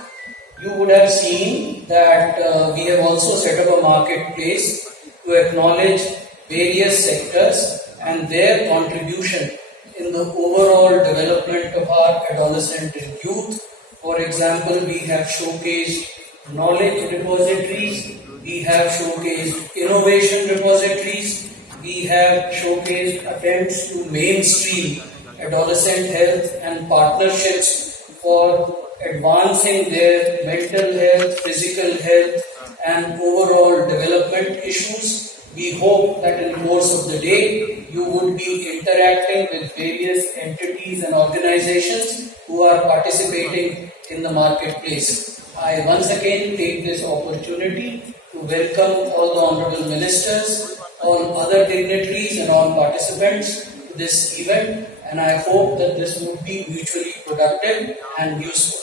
You would have seen that we have also set up a marketplace to acknowledge various sectors and their contribution in the overall development of our adolescent and youth. For example, we have showcased knowledge repositories, we have showcased innovation repositories, we have showcased attempts to mainstream adolescent health and partnerships for advancing their mental health, physical health, and overall development issues. We hope that in the course of the day, you would be interacting with various entities and organizations who are participating in the marketplace. I once again take this opportunity to welcome all the honorable ministers, all other dignitaries and all participants to this event, and I hope that this would be mutually productive and useful.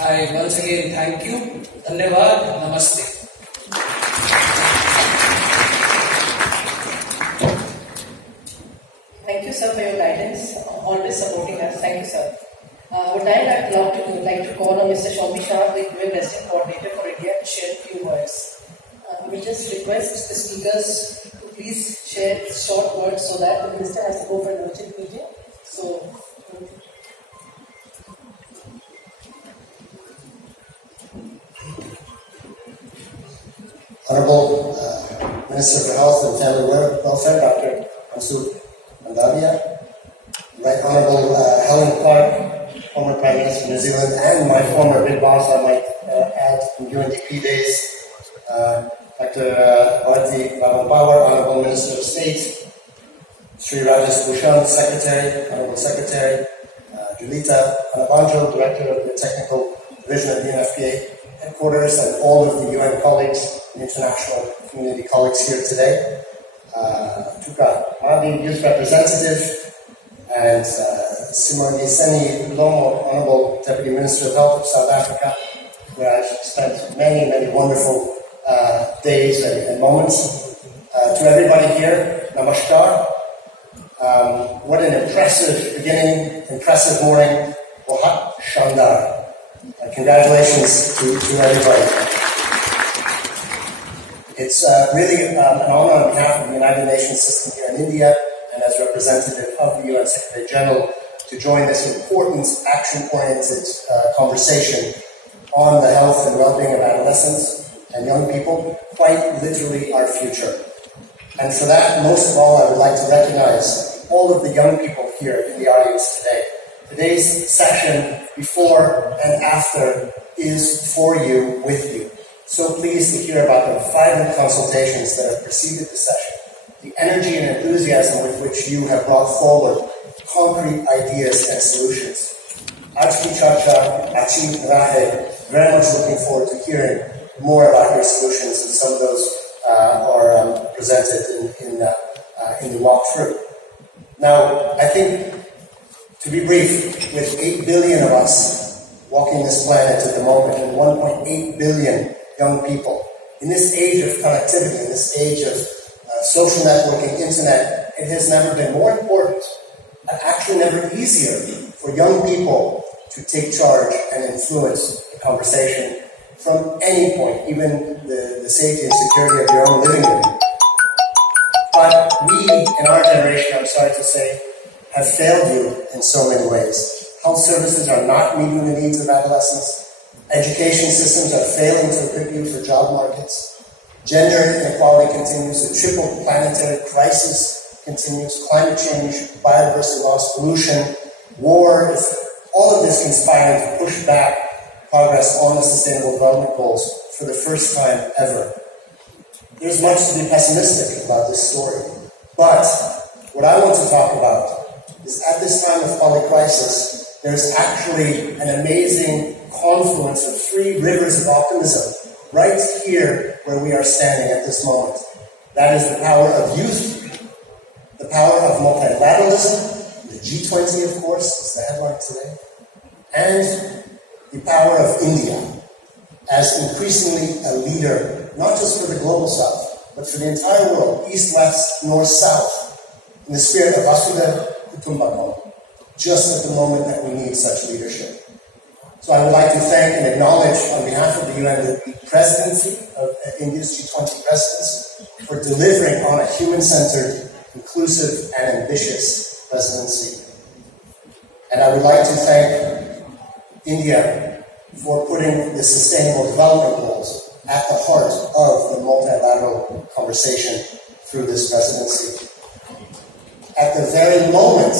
I once again thank you. Dhanyavad. Namaste. Thank you, sir, for your guidance, always supporting us. Thank you, sir. Would I like to call on Mr. Shombi Shah, the UN Resident Coordinator for India, to share a few words. We just request the speakers to please share short words so that the Minister has to go for an urgent meeting. So, Honorable Minister for Health and Family Welfare, Dr. Mansukh Mandviya, Right Honorable Helen Clark, former Prime Minister of New Zealand, and my former big boss, I might at UNDP Days. Dr. Bharti Power, Honorable Minister of State, Sri Rajesh Bhushan, Secretary, Honorable Secretary, Julita Anabanjo, Director of the Technical Division of the UNFPA Headquarters, and all of the UN colleagues and international community colleagues here today. Tuka Madi, Youth Representative, and Simone Seni Lomo, Honorable Deputy Minister of Health of South Africa, where I've spent many, many wonderful days and moments. To everybody here, namaskar. What an impressive beginning, impressive morning. Bohat Shandar. Congratulations to everybody. It's really an honor on behalf of the United Nations system here in India and as representative of the UN Secretary General to join this important action-oriented conversation on the health and well-being of adolescents and young people, quite literally our future. And for that, most of all, I would like to recognize all of the young people here in the audience today. Today's session, before and after, is for you, with you. So pleased to hear about the vibrant consultations that have preceded the session, the energy and enthusiasm with which you have brought forward concrete ideas and solutions. Achi Chacha, Achi Rahe, very much looking forward to hearing more about your solutions, and some of those are presented in the walkthrough. Now, I think, to be brief, with 8 billion of us walking this planet at the moment, and 1.8 billion young people, in this age of connectivity, in this age of social networking, internet, it has never been more important, and actually never easier, for young people to take charge and influence the conversation from any point, even the safety and security of your own living room. But we, in our generation, I'm sorry to say, have failed you in so many ways. Health services are not meeting the needs of adolescents. Education systems are failing to equip you for job markets. Gender inequality continues. The triple planetary crisis continues. Climate change, biodiversity loss, pollution, war, all of this conspiring to push back progress on the Sustainable Development Goals for the first time ever. There's much to be pessimistic about this story. But what I want to talk about is, at this time of polycrisis, there's actually an amazing confluence of 3 rivers of optimism right here where we are standing at this moment. That is the power of youth, the power of multilateralism, the G20, of course, is the headline today, and the power of India as increasingly a leader, not just for the global south, but for the entire world, east, west, north, south, in the spirit of Vasudha Kutumbakam, just at the moment that we need such leadership. So I would like to thank and acknowledge, on behalf of the UN, the presidency of India's G20 presidency for delivering on a human-centered, inclusive, and ambitious presidency. And I would like to thank India for putting the Sustainable Development Goals at the heart of the multilateral conversation through this presidency. At the very moment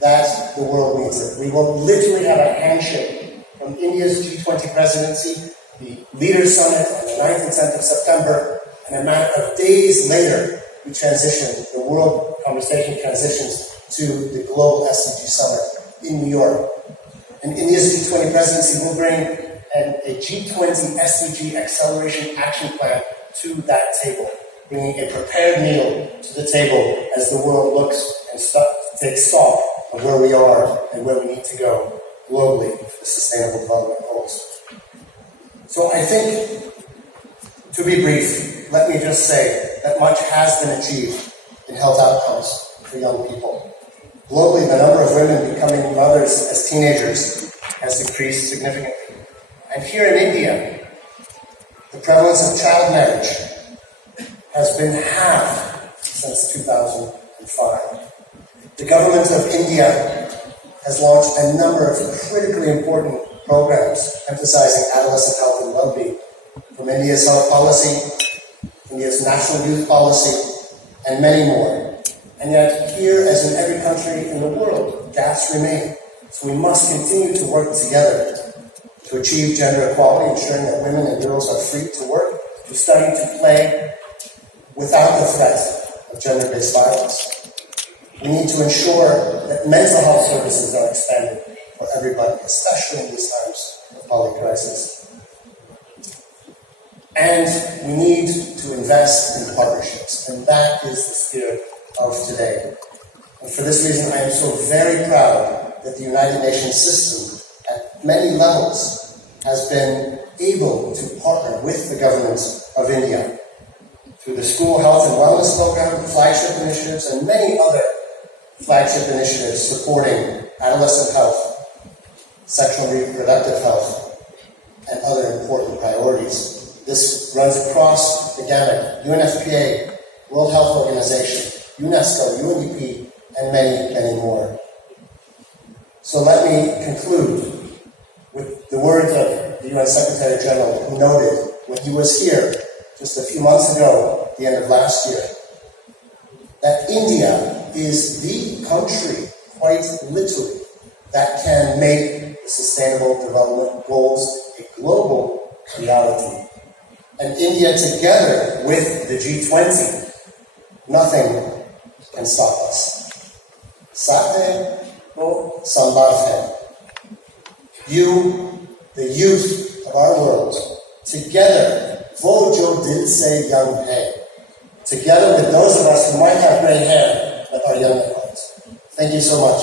that the world needs it, we will literally have a handshake from India's G20 presidency, the Leaders Summit on the 9th and 10th of September, and a matter of days later, we transition, the world conversation transitions to the Global SDG Summit in New York. And India's G20 presidency will bring a G20 SDG Acceleration Action Plan to that table, bringing a prepared meal to the table as the world looks and takes stock of where we are and where we need to go globally for the Sustainable Development Goals. So I think, to be brief, let me just say that much has been achieved in health outcomes for young people. Globally, the number of women becoming mothers as teenagers has decreased significantly. And here in India, the prevalence of child marriage has been halved since 2005. The government of India has launched a number of critically important programs emphasizing adolescent health and well-being, from India's health policy, India's national youth policy, and many more. And yet, here, as in every country in the world, gaps remain. So we must continue to work together to achieve gender equality, ensuring that women and girls are free to work, to study, to play, without the threat of gender-based violence. We need to ensure that mental health services are expanded for everybody, especially in these times of public crisis. And we need to invest in partnerships, and that is the spirit of today. And for this reason, I am so very proud that the United Nations system, at many levels, has been able to partner with the government of India through the School Health and Wellness Program, flagship initiatives, and many other flagship initiatives supporting adolescent health, sexual and reproductive health, and other important priorities. This runs across the gamut: UNFPA, World Health Organization, UNESCO, UNDP, and many, many more. So let me conclude with the words of the UN Secretary General, who noted when he was here just a few months ago, at the end of last year, that India is the country, quite literally, that can make the Sustainable Development Goals a global reality. And India, together with the G20, nothing can stop us. Sate ko sambhav hai. You, the youth of our world, together, wo jo dil se young hai, together with those of us who might have gray hair but are young at heart. Thank you so much.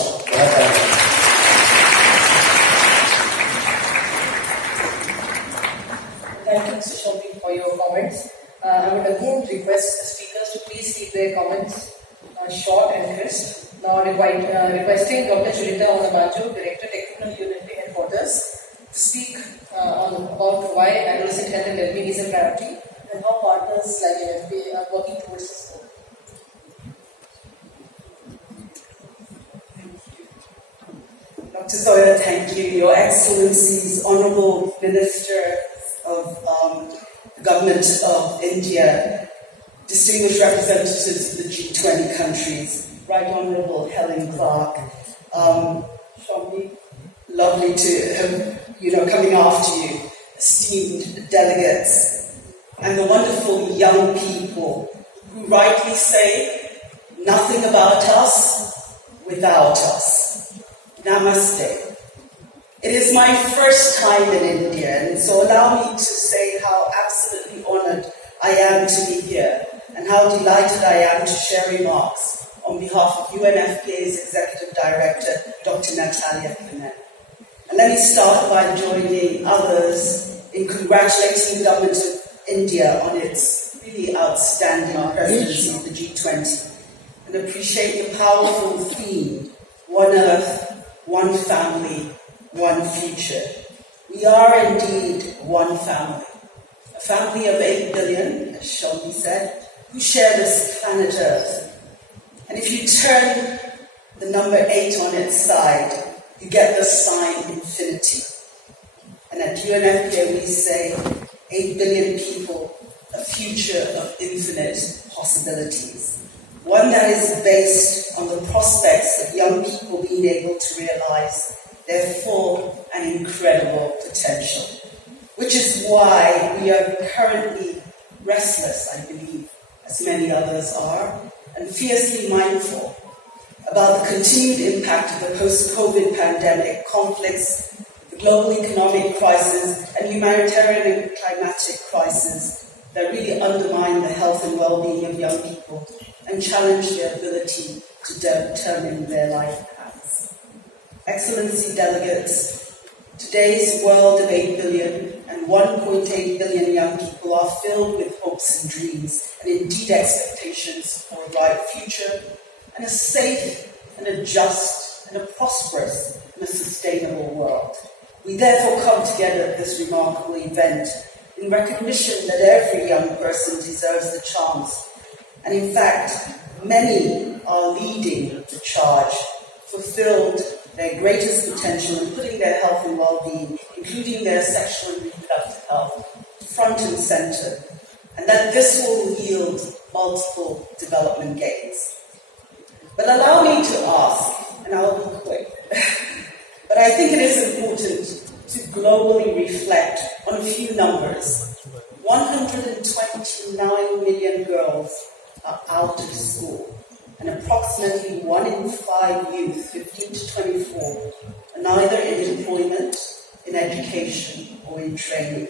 Thank you, Mr. Shombi, for your comments. I would again request the speakers to please keep their comments short and crisp. Now requesting Dr. Julita Onabanjo, Director, Technical Unit Headquarters, to speak about why adolescent health and well-being is a priority and how partners like NFP are working towards this goal. Dr. Zoya, thank you. Your Excellencies, Honourable Minister of the Government of India, distinguished representatives of the G20 countries, Right Honourable Helen Clark, Shombi, lovely to have, coming after you, esteemed delegates, and the wonderful young people who rightly say, nothing about us without us. Namaste. It is my first time in India, and so allow me to say how absolutely honoured I am to be here, and how delighted I am to share remarks on behalf of UNFPA's Executive Director, Dr. Natalia Pimentel. And let me start by joining others in congratulating the Government of India on its really outstanding presidency of the G20, and appreciate the powerful theme, One Earth, One Family, One Future. We are indeed one family, a family of 8 billion, as Shombi said, who share this planet Earth. And if you turn the number 8 on its side, you get the sign infinity. And at UNFPA we say 8 billion people, a future of infinite possibilities. One that is based on the prospects of young people being able to realize their full and incredible potential. Which is why we are currently restless, I believe, as many others are, and fiercely mindful about the continued impact of the post-COVID pandemic, conflicts, the global economic crisis, and humanitarian and climatic crisis that really undermine the health and well-being of young people and challenge their ability to determine their life paths. Excellency delegates, today's world of 8 billion and 1.8 billion young people are filled with hopes and dreams, and indeed expectations for a bright future, and a safe and a just and a prosperous and a sustainable world. We therefore come together at this remarkable event in recognition that every young person deserves the chance, and in fact, many are leading the charge, fulfilled their greatest potential and putting their health and well-being, including their sexual and reproductive health, front and center, and that this will yield multiple development gains. But allow me to ask, and I'll be quick, but I think it is important to globally reflect on a few numbers. 129 million girls are out of school, and approximately 1 in 5 youth, 15 to 24, are neither in employment, in education, or in training.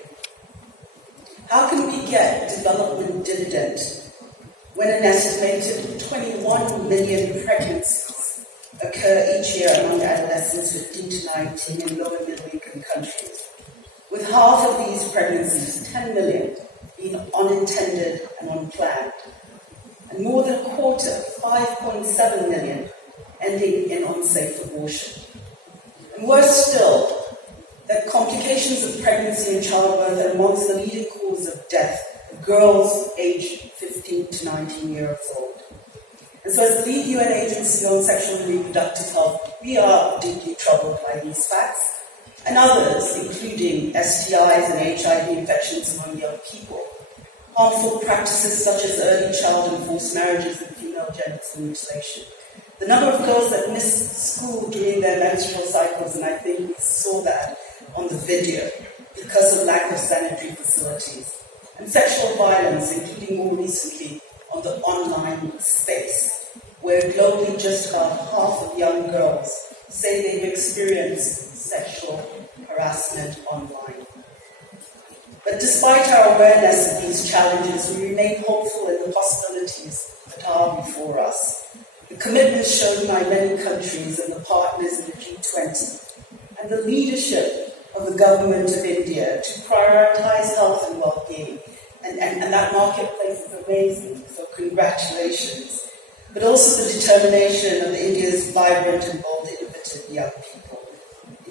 How can we get development dividend when an estimated 21 million pregnancies occur each year among adolescents 15 to 19 in low and middle income countries? With half of these pregnancies, 10 million, being unintended and unplanned, and more than a quarter, 5.7 million, ending in unsafe abortion. And worse still, that complications of pregnancy and childbirth are amongst the leading cause of death of girls aged 15 to 19 years old. And so as the lead UN agency on sexual and reproductive health, we are deeply troubled by these facts, and others, including STIs and HIV infections among young people, harmful practices such as early child and forced marriages and female genital mutilation. The number of girls that miss school during their menstrual cycles, and I think we saw that on the video, because of lack of sanitary facilities. And sexual violence, including more recently on the online space, where globally just about half of young girls say they've experienced sexual harassment online. But despite our awareness of these challenges, we remain hopeful in the possibilities that are before us. The commitment shown by many countries and the partners in the G20, and the leadership of the government of India to prioritize health and well-being. And that marketplace is amazing, so congratulations. But also the determination of India's vibrant and bold, innovative young people.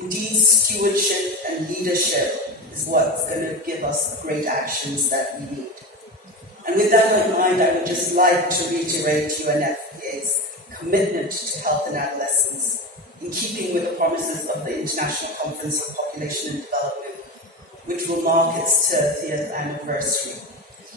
Indeed, stewardship and leadership is what's going to give us great actions that we need. And with that in mind, I would just like to reiterate UNFPA's commitment to health and adolescence, in keeping with the promises of the International Conference on Population and Development, which will mark its 30th anniversary.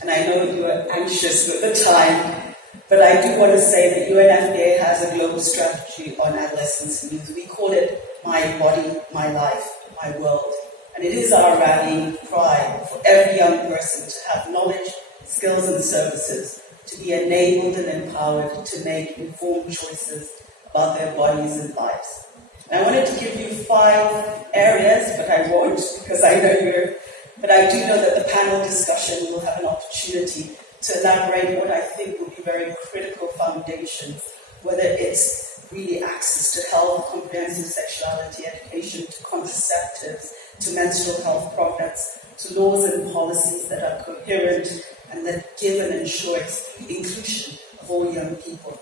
And I know you are anxious with the time, but I do want to say that UNFPA has a global strategy on adolescence and youth. We call it My Body, My Life, My World. And it is our rallying cry for every young person to have knowledge, skills and services, to be enabled and empowered to make informed choices about their bodies and lives. And I wanted to give you 5 areas, but I won't because I know but I do know that the panel discussion will have an opportunity to elaborate what I think will be very critical foundations, whether it's really access to health, comprehensive sexuality education, to contraceptives, to menstrual health products, to laws and policies that are coherent and that give and ensure inclusion of all young people,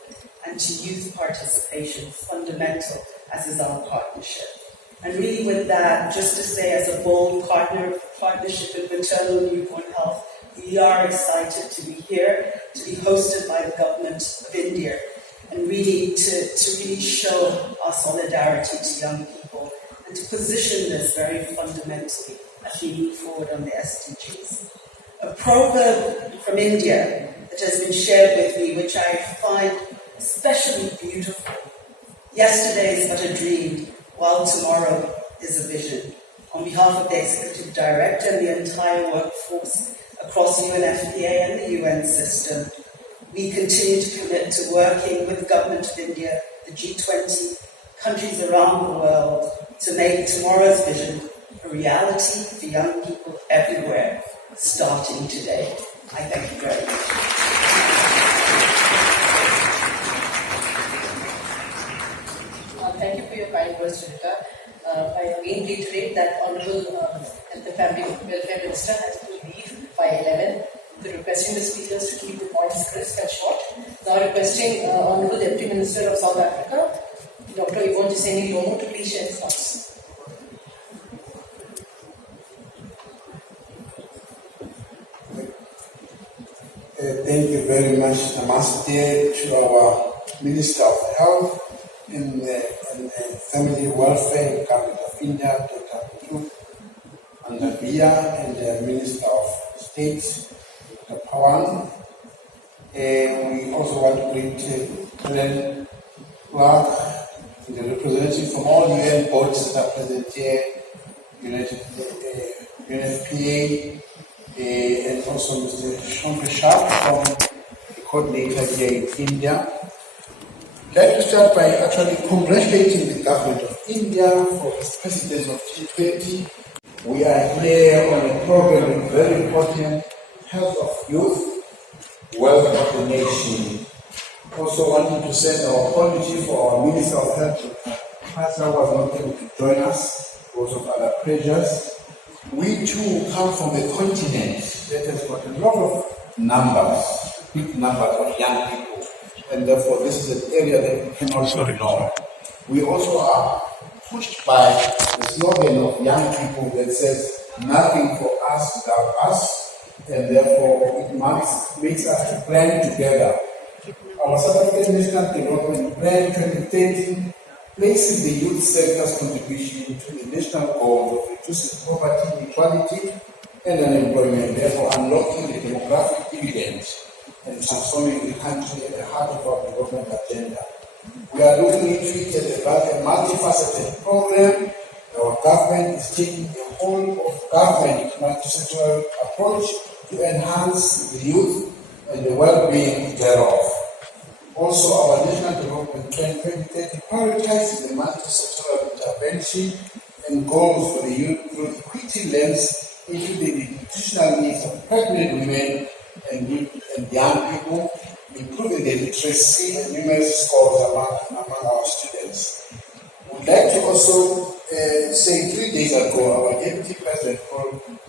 and to youth participation, fundamental, as is our partnership. And really with that, just to say as a bold partnership in maternal and newborn health, we are excited to be here, to be hosted by the government of India, and really to really show our solidarity to young people, and to position this very fundamentally as we move forward on the SDGs. A proverb from India that has been shared with me, which I find especially beautiful. Yesterday is but a dream, while tomorrow is a vision. On behalf of the Executive Director and the entire workforce across UNFPA and the UN system, we continue to commit to working with the Government of India, the G20, countries around the world, to make tomorrow's vision a reality for young people everywhere, starting today. I thank you very much. Thank you for your kind words, Rita. I again reiterate that Honorable Health and Family Welfare Minister has to leave by 11. So requesting the speakers to keep the points crisp and short. Now requesting Honorable Deputy Minister of South Africa, Dr. Yvonne Giseni Lomo, to please share his thoughts. Thank you very much. Namaste to our Minister of Health and Family Welfare, Government of India, Dr. Putu Andavia, and the Minister of State, Dr. Pawan. We also want to greet President Clark and the representatives from all UN boards that are present here, United UNFPA, and also Mr. Shankar from the coordinator here in India. I'd like to start by actually congratulating the government of India for its president of G20. We are here on a program very important, health of youth, wealth of the nation. Also wanting to send our apology for our Minister of Health, Pastor, was not able to join us because of other pressures. We too come from the continent that has got a lot of numbers, big numbers of young people, and therefore this is an area that we cannot ignore. We also are pushed by the slogan of young people that says, nothing for us without us, and therefore it makes us to plan together. Our South African National Development Plan 2030 places the youth sector's contribution to the national goal of reducing poverty, inequality, and unemployment, therefore unlocking the demographic dividends and transforming the country at the heart of our development agenda. We are looking into it as a multifaceted program. Our government is taking a whole of government multisectoral approach to enhance the youth and the well-being thereof. Also, our National Development Plan 2030 prioritizes the multi-sectoral intervention and goals for the youth through equity lens into the nutritional needs of pregnant women and young people, improving the literacy and numeracy scores among our students. We'd like to also say 3 days ago, our Deputy President,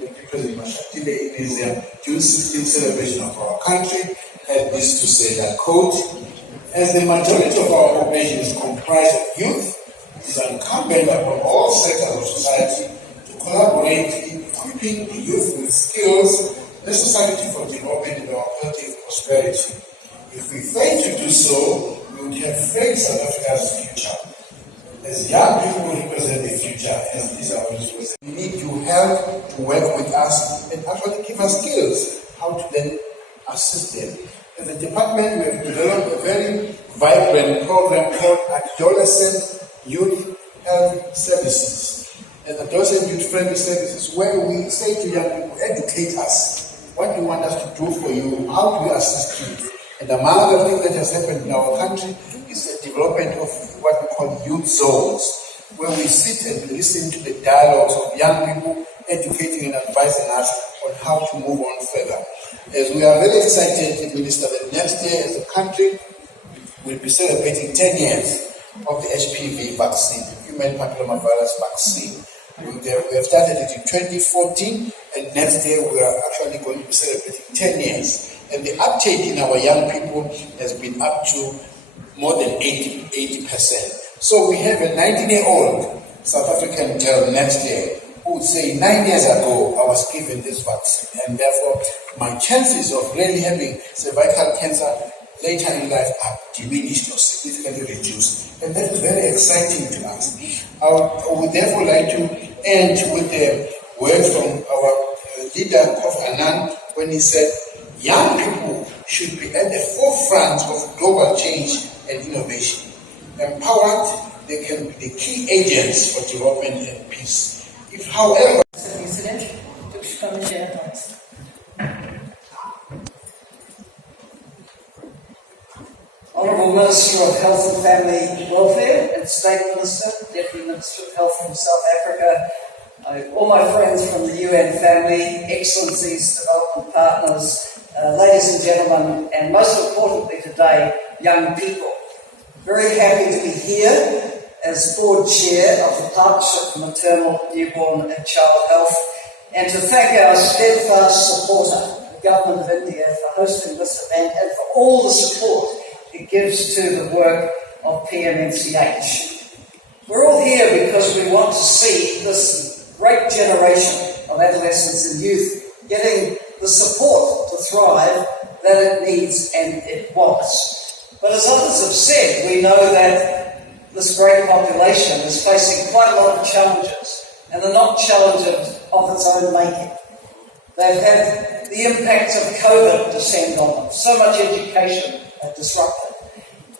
Deputy President Mashatile, in his June 16th celebration of our country, had this to say, that, quote, as the majority of our population is comprised of youth, it is incumbent upon all sectors of society to collaborate in equipping the youth with skills necessary for development and our collective prosperity. If we fail to do so, we would have failed South Africa's future. As young people represent the future, as these are represent, we need your help to work with us and actually give us skills how to then assist them. As a department, we have developed a very vibrant program called Adolescent Youth Health Services. And Adolescent Youth Friendly Services, where we say to young people, educate us. What do you want us to do for you? How do we assist you? And among other things that has happened in our country is the development of what we call youth zones, where we sit and listen to the dialogues of young people, educating and advising us on how to move on further. As we are very excited, Minister, that next year as a country, we'll be celebrating 10 years of the HPV vaccine, human papillomavirus vaccine. We have started it in 2014, and next year we are actually going to be celebrating 10 years. And the uptake in our young people has been up to more than 80%. So we have a 19-year-old South African girl next year who would say, 9 years ago, I was given this vaccine, and therefore my chances of really having cervical cancer later in life are diminished or significantly reduced. And that is very exciting to us. I would therefore like to end with the words from our leader, Kofi Annan, when he said, young people should be at the forefront of global change and innovation. Empowered, they can be the key agents for development and peace. If, however, Honourable Minister of Health and Family Welfare and State Minister, Deputy Minister of Health from South Africa, all my friends from the UN family, Excellencies, development partners, ladies and gentlemen, and most importantly today, young people. Very happy to be here as Board Chair of the Partnership for Maternal, Newborn and Child Health, and to thank our steadfast supporter, the Government of India, for hosting this event and for all the support it gives to the work of PMNCH. We're all here because we want to see this great generation of adolescents and youth getting the support to thrive that it needs and it wants. But as others have said, we know that this great population is facing quite a lot of challenges, and they're not challenges of its own making. They've had the impacts of COVID descend on them, so much education disrupted.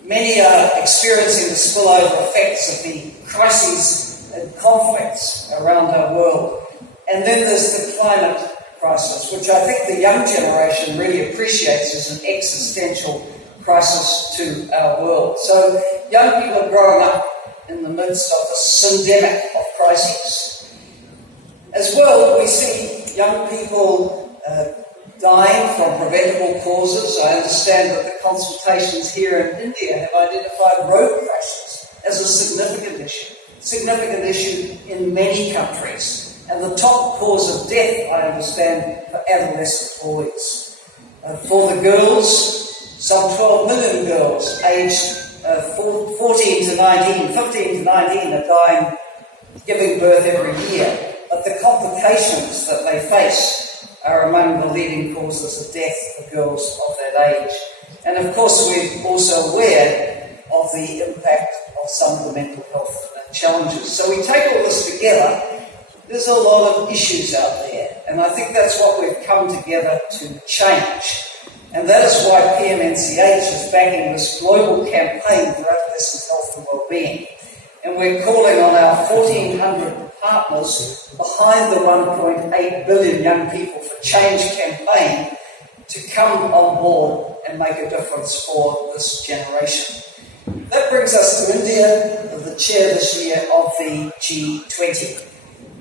Many are experiencing the spillover effects of the crises and conflicts around our world. And then there's the climate crisis, which I think the young generation really appreciates as an existential crisis to our world. So young people are growing up in the midst of this syndemic of crises. As well, we see young people dying from preventable causes. I understand that the consultations here in India have identified road crashes as a significant issue in many countries. And the top cause of death, I understand, for adolescent boys. For the girls, some 12 million girls aged 14 to 19, 15 to 19 are dying, giving birth every year. But the complications that they face are among the leading causes of death for girls of that age. And of course, we're also aware of the impact of some of the mental health challenges. So we take all this together. There's a lot of issues out there, and I think that's what we've come together to change. And that is why PMNCH is backing this global campaign for adolescent health and wellbeing. And we're calling on our 1,400 partners behind the 1.8 billion Young People for Change campaign to come on board and make a difference for this generation. That brings us to India, the chair this year of the G20.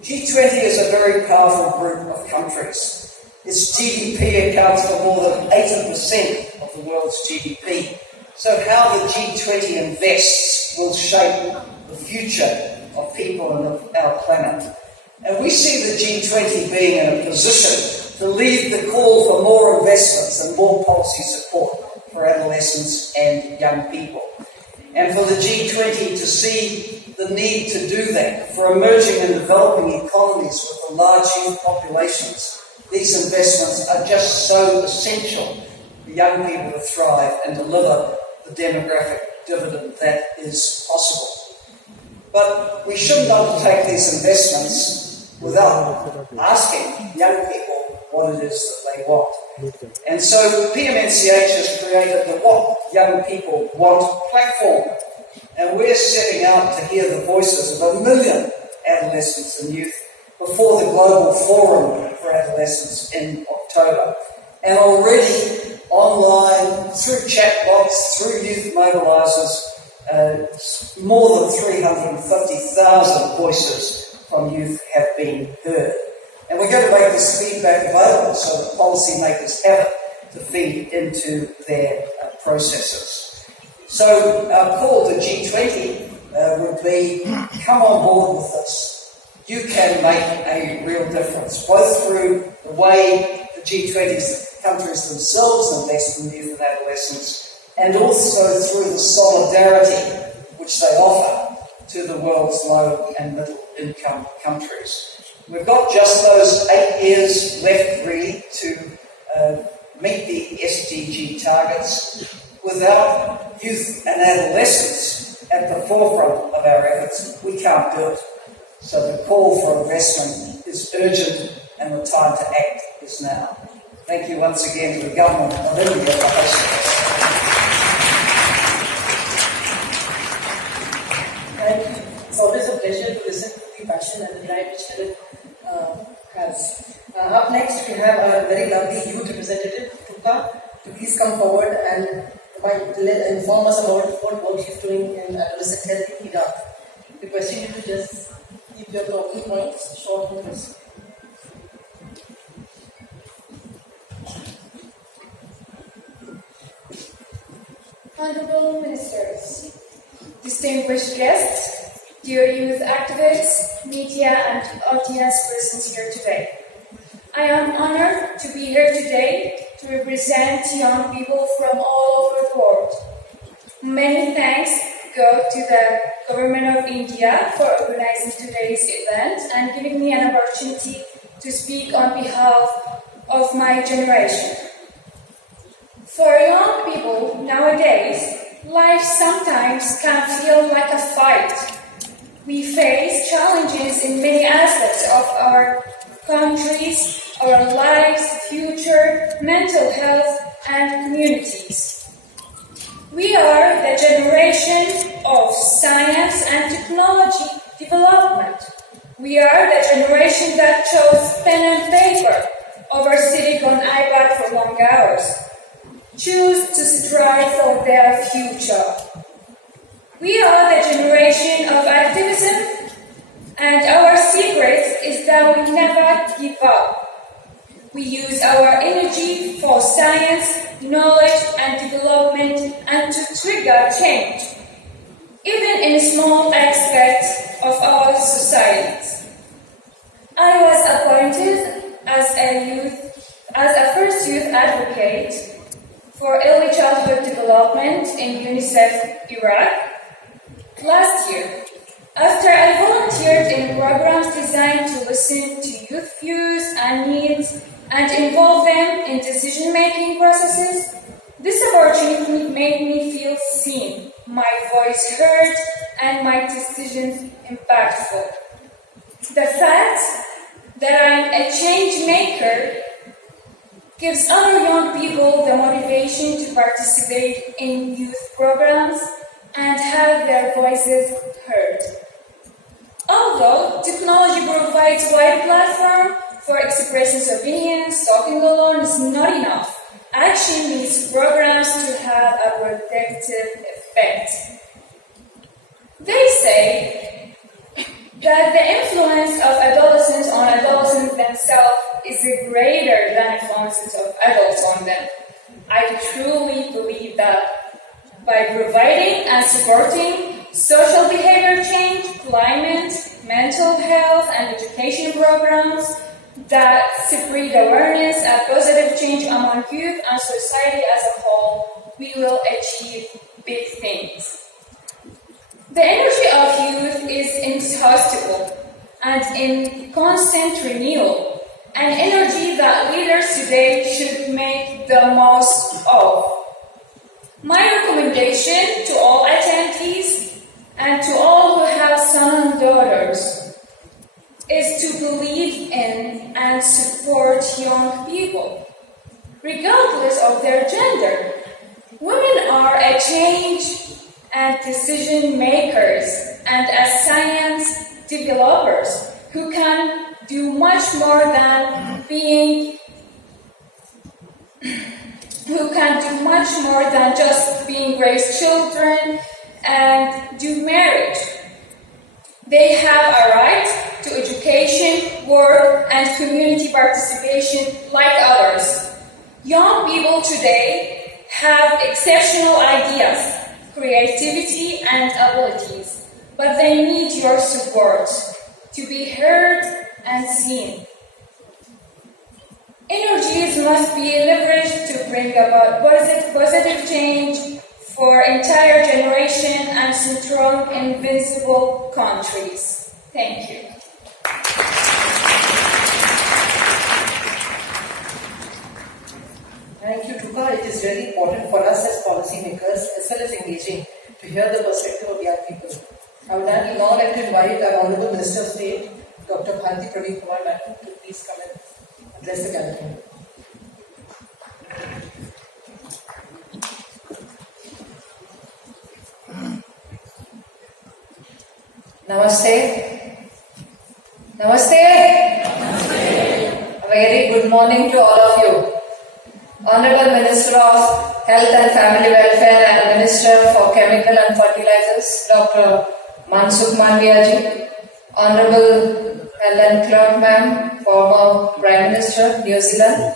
G20 is a very powerful group of countries. Its GDP accounts for more than 80% of the world's GDP. So how the G20 invests will shape the future of people and of our planet. And we see the G20 being in a position to lead the call for more investments and more policy support for adolescents and young people. And for the G20 to see the need to do that for emerging and developing economies with the large youth populations, these investments are just so essential for young people to thrive and deliver the demographic dividend that is possible. But we shouldn't undertake these investments without asking young people what it is that they want. And so PMNCH has created the What Young People Want platform. And we're setting out to hear the voices of 1 million adolescents and youth before the Global Forum for Adolescents in October. And already online, through chatbots, through youth mobilisers, more than 350,000 voices from youth have been heard. And we're going to make this feedback available so that policymakers have it to feed into their processes. So our call to G20 would be, come on board with this. You can make a real difference, both through the way the G20 countries themselves invest in youth and adolescents, and also through the solidarity which they offer to the world's low and middle income countries. We've got just those 8 years left really to meet the SDG targets. Without youth and adolescents at the forefront of our efforts, we can't do it. So the call for investment is urgent and the time to act is now. Thank you once again to the Government of India for hosting us. It's always a pleasure to listen to the passion and the drive which Helen has. Up next, we have our very lovely youth representative, Tuka, to please come forward and inform us about what work she's doing in adolescent health in Iraq. Requesting you to just keep your talking points short and crisp. Honorable Ministers, distinguished guests, dear youth activists, media and audience present here today. I am honored to be here today to represent young people from all over the world. Many thanks go to the Government of India for organizing today's event and giving me an opportunity to speak on behalf of my generation. For young people nowadays, life sometimes can feel like a fight. We face challenges in many aspects of our countries, our lives, future, mental health, and communities. We are the generation of science and technology development. We are the generation that chose pen and paper over sitting on iPad for long hours. Choose to strive for their future. We are the generation of activism, and our secret is that we never give up. We use our energy for science, knowledge, and development and to trigger change, even in small aspects of our societies. I was appointed as a first youth advocate for early childhood development in UNICEF Iraq last year. After I volunteered in programs designed to listen to youth views and needs and involve them in decision-making processes, this opportunity made me feel seen, my voice heard, and my decisions impactful. The fact that I'm a change maker gives other young people the motivation to participate in youth programs and have their voices heard. Although technology provides a wide platform for expressing opinions, talking alone is not enough. Action needs programs to have a protective effect. They say that the influence of adolescents on adolescents themselves is greater than influences of adults on them. I truly believe that by providing and supporting social behavior change, climate, mental health, and education programs that spread awareness and positive change among youth and society as a whole, we will achieve big things. The energy of youth is inexhaustible and in constant renewal, an energy that leaders today should make the most of. My recommendation to all attendees and to all who have sons and daughters is to believe in and support young people, regardless of their gender. Women are a change and decision makers and as science developers who can do much more than just raise children and do marriage. They have a right to education, work, and community participation like others. Young people today have exceptional ideas, creativity, and abilities, but they need your support to be heard and seen. Energies must be leveraged to bring about positive change for entire generation and strong, invincible countries. Thank you. Thank you, Tuka. It is very important for us as policymakers, as well as engaging, to hear the perspective of young people. I would now like to invite our Honourable Minister of State, Dr. Bharati Pradeep Kumar Madam, to please come and address the gathering. Namaste. Namaste. A very good morning to all of you. Honorable Minister of Health and Family Welfare and Minister for Chemical and Fertilizers, Dr. Mansukh Mandia ji. Honorable Helen Clark Ma'am, former Prime Minister, New Zealand.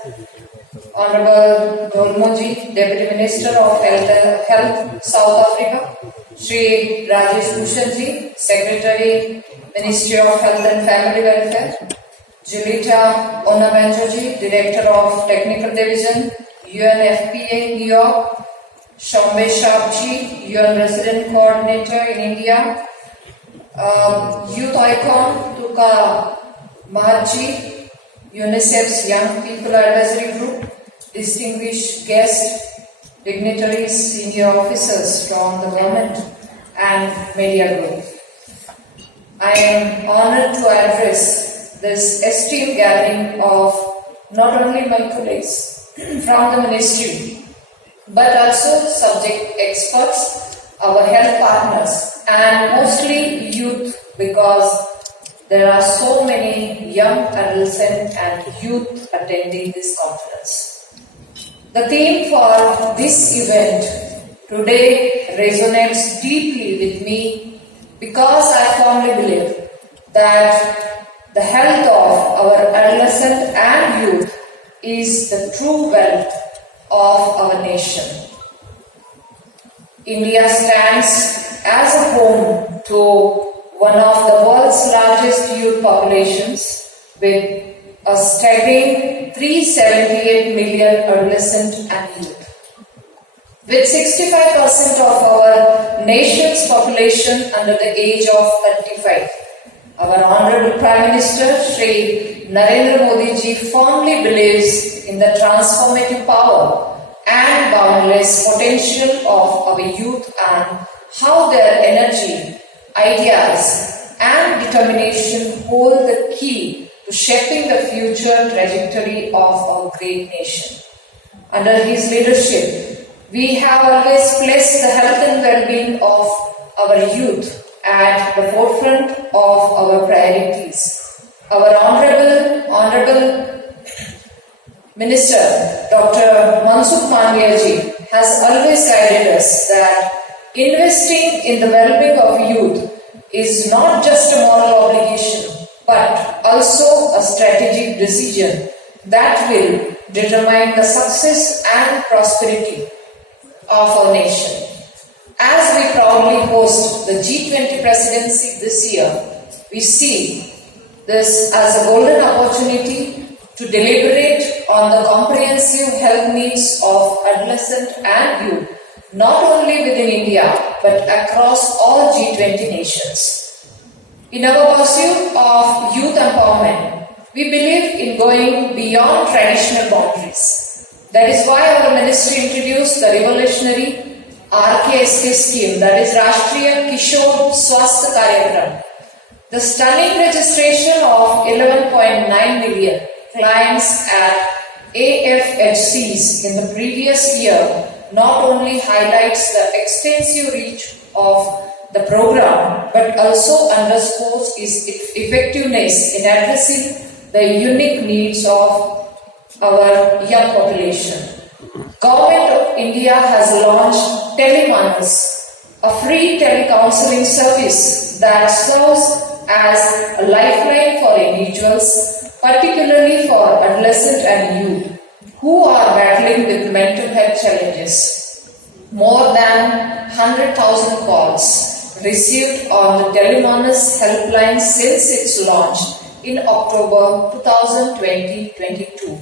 Honorable Dolmo ji, Deputy Minister of Health, South Africa. Shri Rajesh Bhushan ji, Secretary, Ministry of Health and Family Welfare. Julita Onabanjo ji, Director of Technical Division, UNFPA, New York. Shombe Sharp ji, UN Resident Coordinator in India. Youth Icon, Tuka Mahaji, UNICEF's Young People Advisory Group. Distinguished guests, dignitaries, senior officers from the government and media group. I am honored to address this esteemed gathering of not only my colleagues from the ministry, but also subject experts, our health partners, and mostly youth because there are so many young adolescents and youth attending this conference. The theme for this event today resonates deeply with me because I firmly believe that the health of our adolescent and youth is the true wealth of our nation. India stands as a home to one of the world's largest youth populations with a staggering 378 million adolescent and youth. With 65% of our nation's population under the age of 35, our Honorable Prime Minister Shri Narendra Modi ji firmly believes in the transformative power and boundless potential of our youth and how their energy, ideas and determination hold the key to shaping the future trajectory of our great nation. Under his leadership, we have always placed the health and well-being of our youth at the forefront of our priorities. Our Honorable Minister Dr. Mansukh Mandaviya has always guided us that investing in the well-being of youth is not just a moral obligation but also a strategic decision that will determine the success and prosperity of our nation. As we proudly host the G20 presidency this year, we see this as a golden opportunity to deliberate on the comprehensive health needs of adolescents and youth, not only within India but across all G20 nations. In our pursuit of youth empowerment, we believe in going beyond traditional boundaries. That is why our ministry introduced the revolutionary RKSK scheme, that is Rashtriya Kishore Swasthya Karyakram. The stunning registration of 11.9 million clients at AFHCs in the previous year not only highlights the extensive reach of the program but also underscores its effectiveness in addressing the unique needs of our young population. Government of India has launched Telemanus, a free telecounseling service that serves as a lifeline for individuals, particularly for adolescents and youth who are battling with mental health challenges. More than 100,000 calls received on the Telemanus helpline since its launch in October 2022.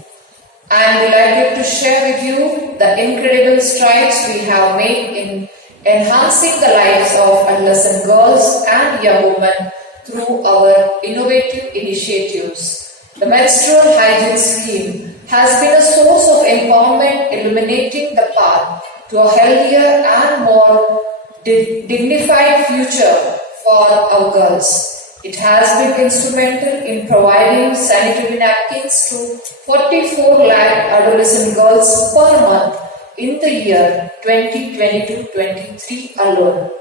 I am delighted to share with you the incredible strides we have made in enhancing the lives of adolescent girls and young women through our innovative initiatives. The menstrual hygiene scheme has been a source of empowerment, illuminating the path to a healthier and more dignified future for our girls. It has been instrumental in providing sanitary napkins to 44 lakh adolescent girls per month in the year 2022-23 alone.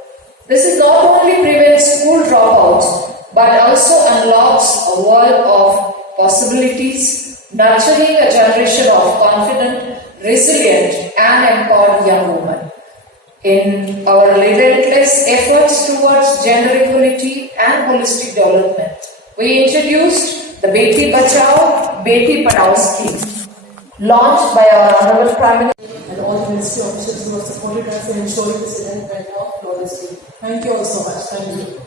This not only prevents school dropouts but also unlocks a world of possibilities, nurturing a generation of confident, resilient and empowered young women. In our relentless efforts towards gender equality and holistic development, we introduced the Beti Bachao, Beti Padhao scheme, launched by our Honorable Prime Minister and all the ministry officials who have supported us in ensuring this event went off flawlessly. Thank you all so much. Thank you.